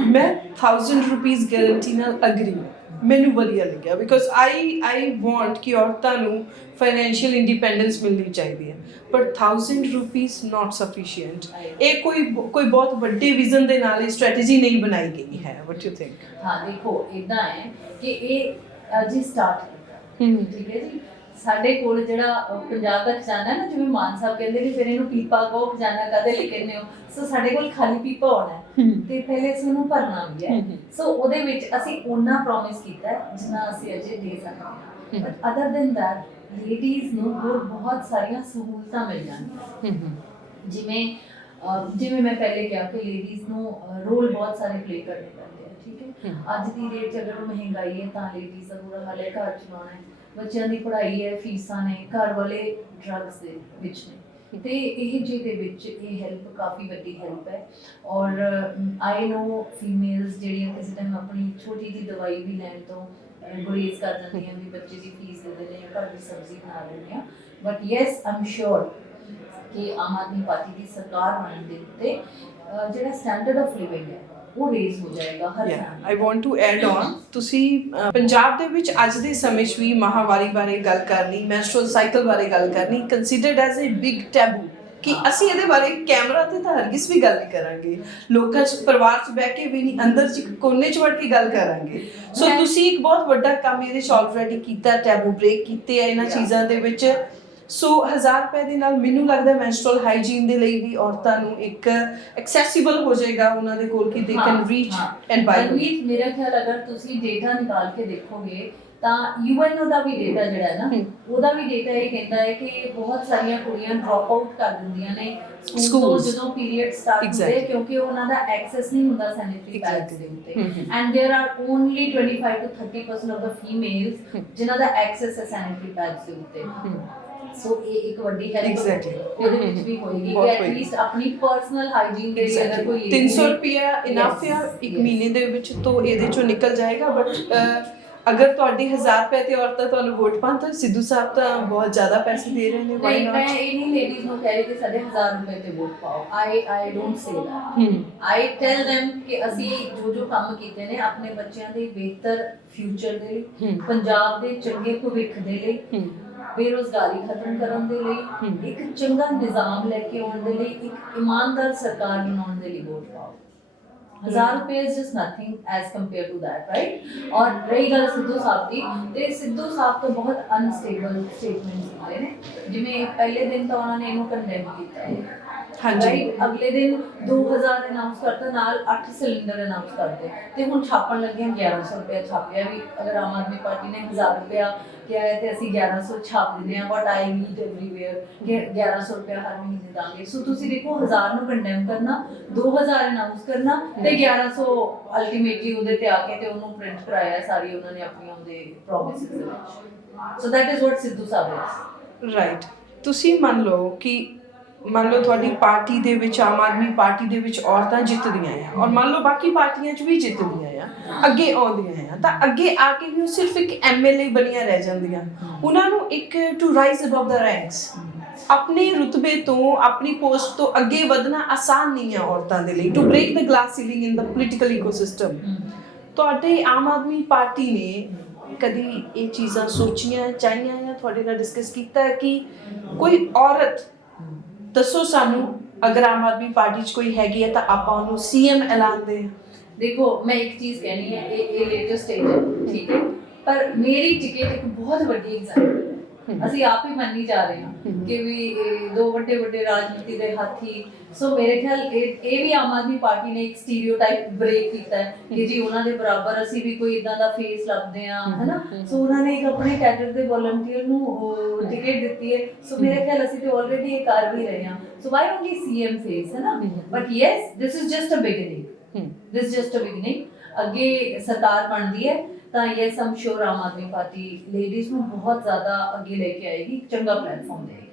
ਮੈਂ 1000 ਰੁਪੀਸ ਗਾਰੰਟੀ ਨਾਲ ਅਗਰੀ, ਮੈਨੂੰ ਵਧੀਆ ਲੱਗਿਆ, ਬਿਕੋਜ਼ ਆਈ ਵਾਂਟ ਕਿ ਔਰਤਾਂ ਨੂੰ ਫਾਈਨੈਂਸ਼ੀਅਲ ਇੰਡੀਪੈਂਡੈਂਸ ਮਿਲਣੀ ਚਾਹੀਦੀ ਹੈ, ਬਟ 1000 ਰੁਪੀਸ ਨਾਟ ਸਫੀਸ਼ੀਐਂਟ। ਇਹ ਕੋਈ ਬਹੁਤ ਵੱਡੇ ਵਿਜ਼ਨ ਦੇ ਨਾਲ ਇਹ ਸਟ੍ਰੈਟਜੀ ਨਹੀਂ ਬਣਾਈ ਗਈ ਹੈ। What you think? ਹਾਂ ਦੇਖੋ ਇਦਾਂ ਹੈ ਕਿ ਇਹ ਅੱਜ ਹੀ ਸਟਾਰਟ ਕੀਤਾ, ਠੀਕ ਹੈ ਜੀ। ਸਾਡੇ ਕੋਲ ਜਿਹੜਾ ਪੰਜਾਬ ਦਾ ਖਜ਼ਾਨਾ ਨਾ, ਜਿਵੇਂ ਮਾਨ ਸਾਹਿਬ ਕਹਿੰਦੇ ਕਿ ਫਿਰ ਇਹਨੂੰ ਪੀਪਾ ਕਹੋ, ਖਜ਼ਾਨਾ ਕਾਹਦੇ ਲਈ ਕਹਿੰਦੇ ਹੋ। ਸੋ ਸਾਡੇ ਕੋਲ ਖਾਲੀ ਪੀਪਾ ਹੋਣਾ ਤੇ ਪਹਿਲੇ ਅਸੀਂ ਉਹਨੂੰ ਭਰਨਾ ਵੀ ਹੈ। ਸੋ ਉਹਦੇ ਵਿੱਚ ਅਸੀਂ ਉਹਨਾਂ ਪ੍ਰੋਮਿਸ ਕੀਤਾ ਜਿੰਨਾ ਅਸੀਂ ਅਜੇ ਦੇ ਸਕਦੇ ਹਾਂ, but other than that ladies ਨੂੰ ਹੋਰ ਬਹੁਤ ਸਾਰੀਆਂ ਸਹੂਲਤਾਂ ਮਿਲ ਜਾਣਗੀਆਂ। ਜਿਵੇਂ ਮੈਂ ਪਹਿਲੇ ਕਿਹਾ ਕਿ ਲੇਡੀਜ਼ ਨੂੰ ਰੋਲ ਬਹੁਤ ਸਾਰੇ ਪਲੇ ਕਰਨੇ ਪੈਂਦੇ ਆ, ਠੀਕ ਹੈ। ਅੱਜ ਦੀ ਡੇਟ 'ਚ ਅਗਰ ਮਹਿੰਗਾਈ ਹੈ ਤਾਂ ਲੇਡੀਜ਼ ਦਾ ਬੁਰਾ ਹਾਲ ਹੈ, ਘਰ ਚਲਾਉਣਾ ਹੈ, ਬੱਚਿਆਂ ਦੀ ਪੜ੍ਹਾਈ ਹੈ, ਫੀਸਾਂ ਨੇ, ਘਰ ਵਾਲੇ ਡਰੱਗਸ ਦੇ ਵਿੱਚ ਨੇ, ਤੇ ਇਹ ਜਿਹਦੇ ਵਿੱਚ ਇਹ ਹੈਲਪ ਕਾਫੀ ਵੱਡੀ ਹੈਲਪ ਹੈ। ਔਰ ਆਈ ਨੋ ਫੀਮੇਲਸ ਜਿਹੜੀਆਂ ਕਿਸੇ ਟਾਈਮ ਆਪਣੀ ਛੋਟੀ ਜਿਹੀ ਦਵਾਈ ਵੀ ਲੈਣ ਤੋਂ ਗੁਰੇਜ਼ ਕਰ ਦਿੰਦੀਆਂ ਵੀ ਬੱਚੇ ਦੀ ਫੀਸ ਦੇ ਦਿੰਦੇ ਆ, ਘਰ ਦੀ ਸਬਜ਼ੀ ਬਣਾ ਦਿੰਦੇ ਆ। ਬਟ ਯੈਸ ਆਮ ਸ਼ੋਰ ਕਿ ਆਮ ਆਦਮੀ ਪਾਰਟੀ ਦੀ ਸਰਕਾਰ ਬਣਨ ਦੇ ਉੱਤੇ ਜਿਹੜਾ ਸਟੈਂਡਰਡ ਆਫ ਲਿਵਿੰਗ ਹੈ ਉਹ ਰੇਜ਼ ਹੋ ਜਾਏਗਾ ਹਰ family I want to add on, ਤੁਸੀਂ ਪੰਜਾਬ ਦੇ ਵਿੱਚ ਅੱਜ ਦੇ ਸਮੇਂ 'ਚ ਵੀ ਮਾਹਵਾਰੀ ਬਾਰੇ ਗੱਲ ਕਰਨੀ, ਮੈਂਸਟਰੁਅਲ ਸਾਈਕਲ ਬਾਰੇ ਗੱਲ ਕਰਨੀ considered as a big taboo, ਕਿ ਅਸੀਂ ਇਹਦੇ ਬਾਰੇ ਕੈਮਰਾ ਤੇ ਤਾਂ ਹਰਗਿਜ਼ ਵੀ ਗੱਲ ਨਹੀਂ ਕਰਾਂਗੇ, ਲੋਕਾਂ 'ਚ ਪਰਿਵਾਰ 'ਚ ਬਹਿ ਕੇ ਵੀ ਨਹੀਂ, ਅੰਦਰ 'ਚ ਕੋਨੇ 'ਚ ਵੜ ਕੇ ਗੱਲ ਕਰਾਂਗੇ। ਸੋ ਤੁਸੀਂ ਇੱਕ ਬਹੁਤ ਵੱਡਾ ਕੰਮ ਇਹਦੇ 'ਚ ਆਲਰੇਡੀ ਕੀਤਾ, ਟੈਬੂ ਬ੍ਰੇਕ ਕੀਤੇ ਆ ਇਹਨਾਂ ਚੀਜ਼ਾਂ ਦੇ ਵਿੱਚ। ਸੋ 1000 ਰੁਪਏ ਦੇ ਨਾਲ ਮੈਨੂੰ ਲੱਗਦਾ ਮੈਂਸਟਰੁਅਲ ਹਾਈਜੀਨ ਦੇ ਲਈ ਵੀ ਔਰਤਾਂ ਨੂੰ ਇੱਕ ਐਕਸੈਸਿਬਲ ਹੋ ਜਾਏਗਾ ਉਹਨਾਂ ਦੇ ਕੋਲ ਕਿ ਦੇ ਕੈਨ ਰੀਚ ਐਂਡ ਬਾਈ। ਮਨਮੀਤ, ਮੇਰਾ ਖਿਆਲ ਅਗਰ ਤੁਸੀਂ ਡੇਟਾ ਨਿਕਾਲ ਕੇ ਦੇਖੋਗੇ ਤਾਂ ਯੂਐਨਓ ਦਾ ਵੀ ਡੇਟਾ ਜਿਹੜਾ ਹੈ ਨਾ, ਉਹਦਾ ਵੀ ਡੇਟਾ ਇਹ ਕਹਿੰਦਾ ਹੈ ਕਿ ਬਹੁਤ ਸਾਰੀਆਂ ਕੁੜੀਆਂ ਡ੍ਰੌਪ ਆਊਟ ਕਰ ਦਿੰਦੀਆਂ ਨੇ ਸਕੂਲ ਤੋਂ ਜਦੋਂ ਪੀਰੀਅਡ ਸਟਾਰਟ ਹੁੰਦੇ, ਕਿਉਂਕਿ ਉਹਨਾਂ ਦਾ ਐਕਸੈਸ ਨਹੀਂ ਹੁੰਦਾ ਸੈਨੀਟਰੀ ਪੈਡਸ ਦੇ ਉੱਤੇ। And there are only 25 to 30% of the females ਜਿਨ੍ਹਾਂ ਦਾ ਐਕਸੈਸ ਹੈ ਸੈਨੀਟਰੀ ਪੈਡਸ ਦੇ ਉੱਤੇ। ਸੋ ਇਹ ਇੱਕ ਵੱਡੀ ਹੈਲਪ ਉਹਦੇ ਵਿੱਚ ਵੀ ਹੋਏਗੀ ਕਿ ਐਟਲੀਸਟ ਆਪਣੀ ਪਰਸਨਲ ਹਾਈਜੀਨ ਦੇ ਲਈ ਅਗਰ ਕੋਈ 300 ਰੁਪਿਆ ਇਨਫ ਆ ਇੱਕ ਮਹੀਨੇ ਦੇ ਵਿੱਚ ਤੋਂ ਇਹਦੇ ਚੋਂ ਨਿਕਲ ਜਾਏਗਾ। ਬਟ ਅਗਰ ਤੁਹਾਡੀ 1000 ਰੁਪਏ ਤੇ ਔਰਤਾਂ ਤੁਹਾਨੂੰ ਵੋਟ ਪਾਉਣ ਤਾਂ ਸਿੱਧੂ ਸਾਹਿਬ ਤਾਂ ਬਹੁਤ ਜ਼ਿਆਦਾ ਪੈਸੇ ਦੇ ਰਹੇ ਨੇ। ਨਹੀਂ, ਮੈਂ ਇਹ ਨਹੀਂ ਲੇਡੀਜ਼ ਨੂੰ ਕਹਿ ਰਹੀ ਕਿ ਸਾਡੇ 1000 ਰੁਪਏ ਤੇ ਵੋਟ ਪਾਓ। I don't say that. I tell them ਕਿ ਅਸੀਂ ਜੋ ਕੰਮ ਕੀਤੇ ਨੇ ਆਪਣੇ ਬੱਚਿਆਂ ਦੇ ਬਿਹਤਰ ਫਿਊਚਰ ਦੇ ਲਈ, ਪੰਜਾਬ ਦੇ ਚੰਗੇ ਭਵਿੱਖ ਦੇ ਲਈ, ਬੇਰੁਜ਼ਗਾਰੀ ਖਤਮ ਕਰਨ ਦੇ ਲਈ, ਇੱਕ ਚੰਗਾ ਨਿਜ਼ਾਮ ਲੈ ਕੇ ਆਉਣ ਦੇ ਲਈ, ਇੱਕ ਇਮਾਨਦਾਰ ਸਰਕਾਰ ਬਣਾਉਣ ਦੇ ਲਈ ਵੋਟ ਪਾਓ। 1000 रुपए is just nothing as compared to that, right? और रही गल सिद्धू साहब की, ते सिद्धू साहब तो बहुत अनस्टेबल स्टेटमेंट्स दिते ने, जिवें पहले दिन तो उन्होंने इनू कंडेम कीता है, हाँ जी, अगले दिन 2000 अनाउंस करते नाल 8 सिलेंडर अनाउंस करते ते हुण छापण लगे 1100 रुपया छापिया भी। अगर आम आदमी पार्टी ने 1000 रुपया किया है ते ਅਸੀਂ 1100 ਛਾਪ ਦਿੰਦੇ ਆ, ਬਟ ਆਈ ਨੀਡ ਐਵਰੀਵੇਅਰ ਕਿ 1100 ਰੁਪਇਆ ਹਰ ਮਹੀਨੇ ਦਾਂਗੇ। ਸੋ ਤੁਸੀਂ ਦੇਖੋ 1000 ਨੂੰ ਕੰਡੈਮ ਕਰਨਾ, 2000 ਅਨਾਉਂਸ ਕਰਨਾ ਤੇ 1100 ਅਲਟੀਮੇਟਲੀ ਉਹਦੇ ਤੇ ਆ ਕੇ ਤੇ ਉਹਨੂੰ ਪ੍ਰਿੰਟ ਕਰਾਇਆ ਸਾਰੀ ਉਹਨਾਂ ਨੇ ਆਪਣੀਆਂ ਉਹਦੇ ਪ੍ਰੋਮਿਸਿਸ ਦੇ ਵਿੱਚ। So that is what Sidhu Sahib is. Right. ਤੁਸੀਂ ਮੰਨ ਲਓ ਤੁਹਾਡੀ ਪਾਰਟੀ ਦੇ ਵਿੱਚ, ਆਮ ਆਦਮੀ ਪਾਰਟੀ ਦੇ ਵਿੱਚ ਔਰਤਾਂ ਜਿੱਤਦੀਆਂ ਆ ਔਰ ਮੰਨ ਲਓ ਬਾਕੀ ਪਾਰਟੀਆਂ 'ਚ ਵੀ ਜਿੱਤਦੀਆਂ ਆ, ਅੱਗੇ ਆਉਂਦੀਆਂ ਆ, ਤਾਂ ਅੱਗੇ ਆ ਕੇ ਵੀ ਉਹ ਸਿਰਫ ਇੱਕ ਐਮਐਲਏ ਬਣੀਆਂ ਰਹਿ ਜਾਂਦੀਆਂ। ਉਹਨਾਂ ਨੂੰ ਇੱਕ to rise above the ranks, ਆਪਣੇ ਰੁਤਬੇ ਤੋਂ, ਆਪਣੀ ਪੋਸਟ ਤੋਂ ਅੱਗੇ ਵਧਣਾ ਆਸਾਨ ਨਹੀਂ ਹੈ ਔਰਤਾਂ ਦੇ ਲਈ, to break the glass ceiling in the political ecosystem. ਤੁਹਾਡੇ ਆਮ ਆਦਮੀ ਪਾਰਟੀ ਨੇ ਕਦੀ ਇਹ ਚੀਜ਼ਾਂ ਸੋਚੀਆਂ, ਚਾਹੀਆਂ ਜਾਂ ਤੁਹਾਡੇ ਨਾਲ ਡਿਸਕਸ ਕੀਤਾ ਕਿ ਕੋਈ ਔਰਤ, ਦੱਸੋ ਸਾਨੂੰ, ਅਗਰ ਆਮ ਆਦਮੀ ਪਾਰਟੀ 'ਚ ਕੋਈ ਹੈਗੀ ਹੈ ਤਾਂ ਆਪਾਂ ਉਹਨੂੰ ਸੀਐਮ ਐਲਾਨ ਦੇ। देखो मैं एक चीज कहनी है, ये लेटेस्ट स्टेज है, ठीक है, पर मेरी टिकट एक बहुत बड़ी एग्जाम्पल है। ਅਸੀਂ ਆਪ ਹੀ ਮੰਨੀ ਜਾ ਰਹੇ ਹਾਂ ਕਿ ਵੀ ਦੋ ਵੱਡੇ ਵੱਡੇ ਰਾਜਨੀਤੀ ਦੇ ਹਾਥੀ। ਸੋ ਮੇਰੇ ਖਿਆਲ ਇਹ ਵੀ ਆਮ ਆਦਮੀ ਪਾਰਟੀ ਨੇ ਇੱਕ ਸਟੀਰੀਓਟਾਈਪ ਬ੍ਰੇਕ ਕੀਤਾ ਹੈ ਕਿ ਜੀ ਉਹਨਾਂ ਦੇ ਬਰਾਬਰ ਅਸੀਂ ਵੀ ਕੋਈ ਇਦਾਂ ਦਾ ਫੇਸ ਲੱਭਦੇ ਆ, ਹੈਨਾ। ਸੋ ਉਹਨਾਂ ਨੇ ਇੱਕ ਆਪਣੇ ਕੈਡਰ ਦੇ ਵੋਲੰਟੀਅਰ ਨੂੰ ਟਿਕਟ ਦਿੱਤੀ ਹੈ। ਸੋ ਮੇਰੇ ਖਿਆਲ ਅਸੀਂ ਤੇ ਆਲਰੇਡੀ ਇਹ ਕਰ ਵੀ ਰਹੇ ਹਾਂ। So why only CM face, ਹੈਨਾ। But yes, this is just a beginning, this is just a beginning. ਅੱਗੇ ਸਰਕਾਰ ਬਣਦੀ ਹੈ ਤਾਂ ਯੈਸ ਆਮ ਸ਼ੋਰ ਆਮ ਆਦਮੀ ਪਾਰਟੀ ਲੇਡੀਜ਼ ਨੂੰ ਬਹੁਤ ਜ਼ਿਆਦਾ ਅੱਗੇ ਲੈ ਕੇ ਆਏਗੀ, ਚੰਗਾ ਪਲੇਟਫਾਰਮ ਦੇਗੀ।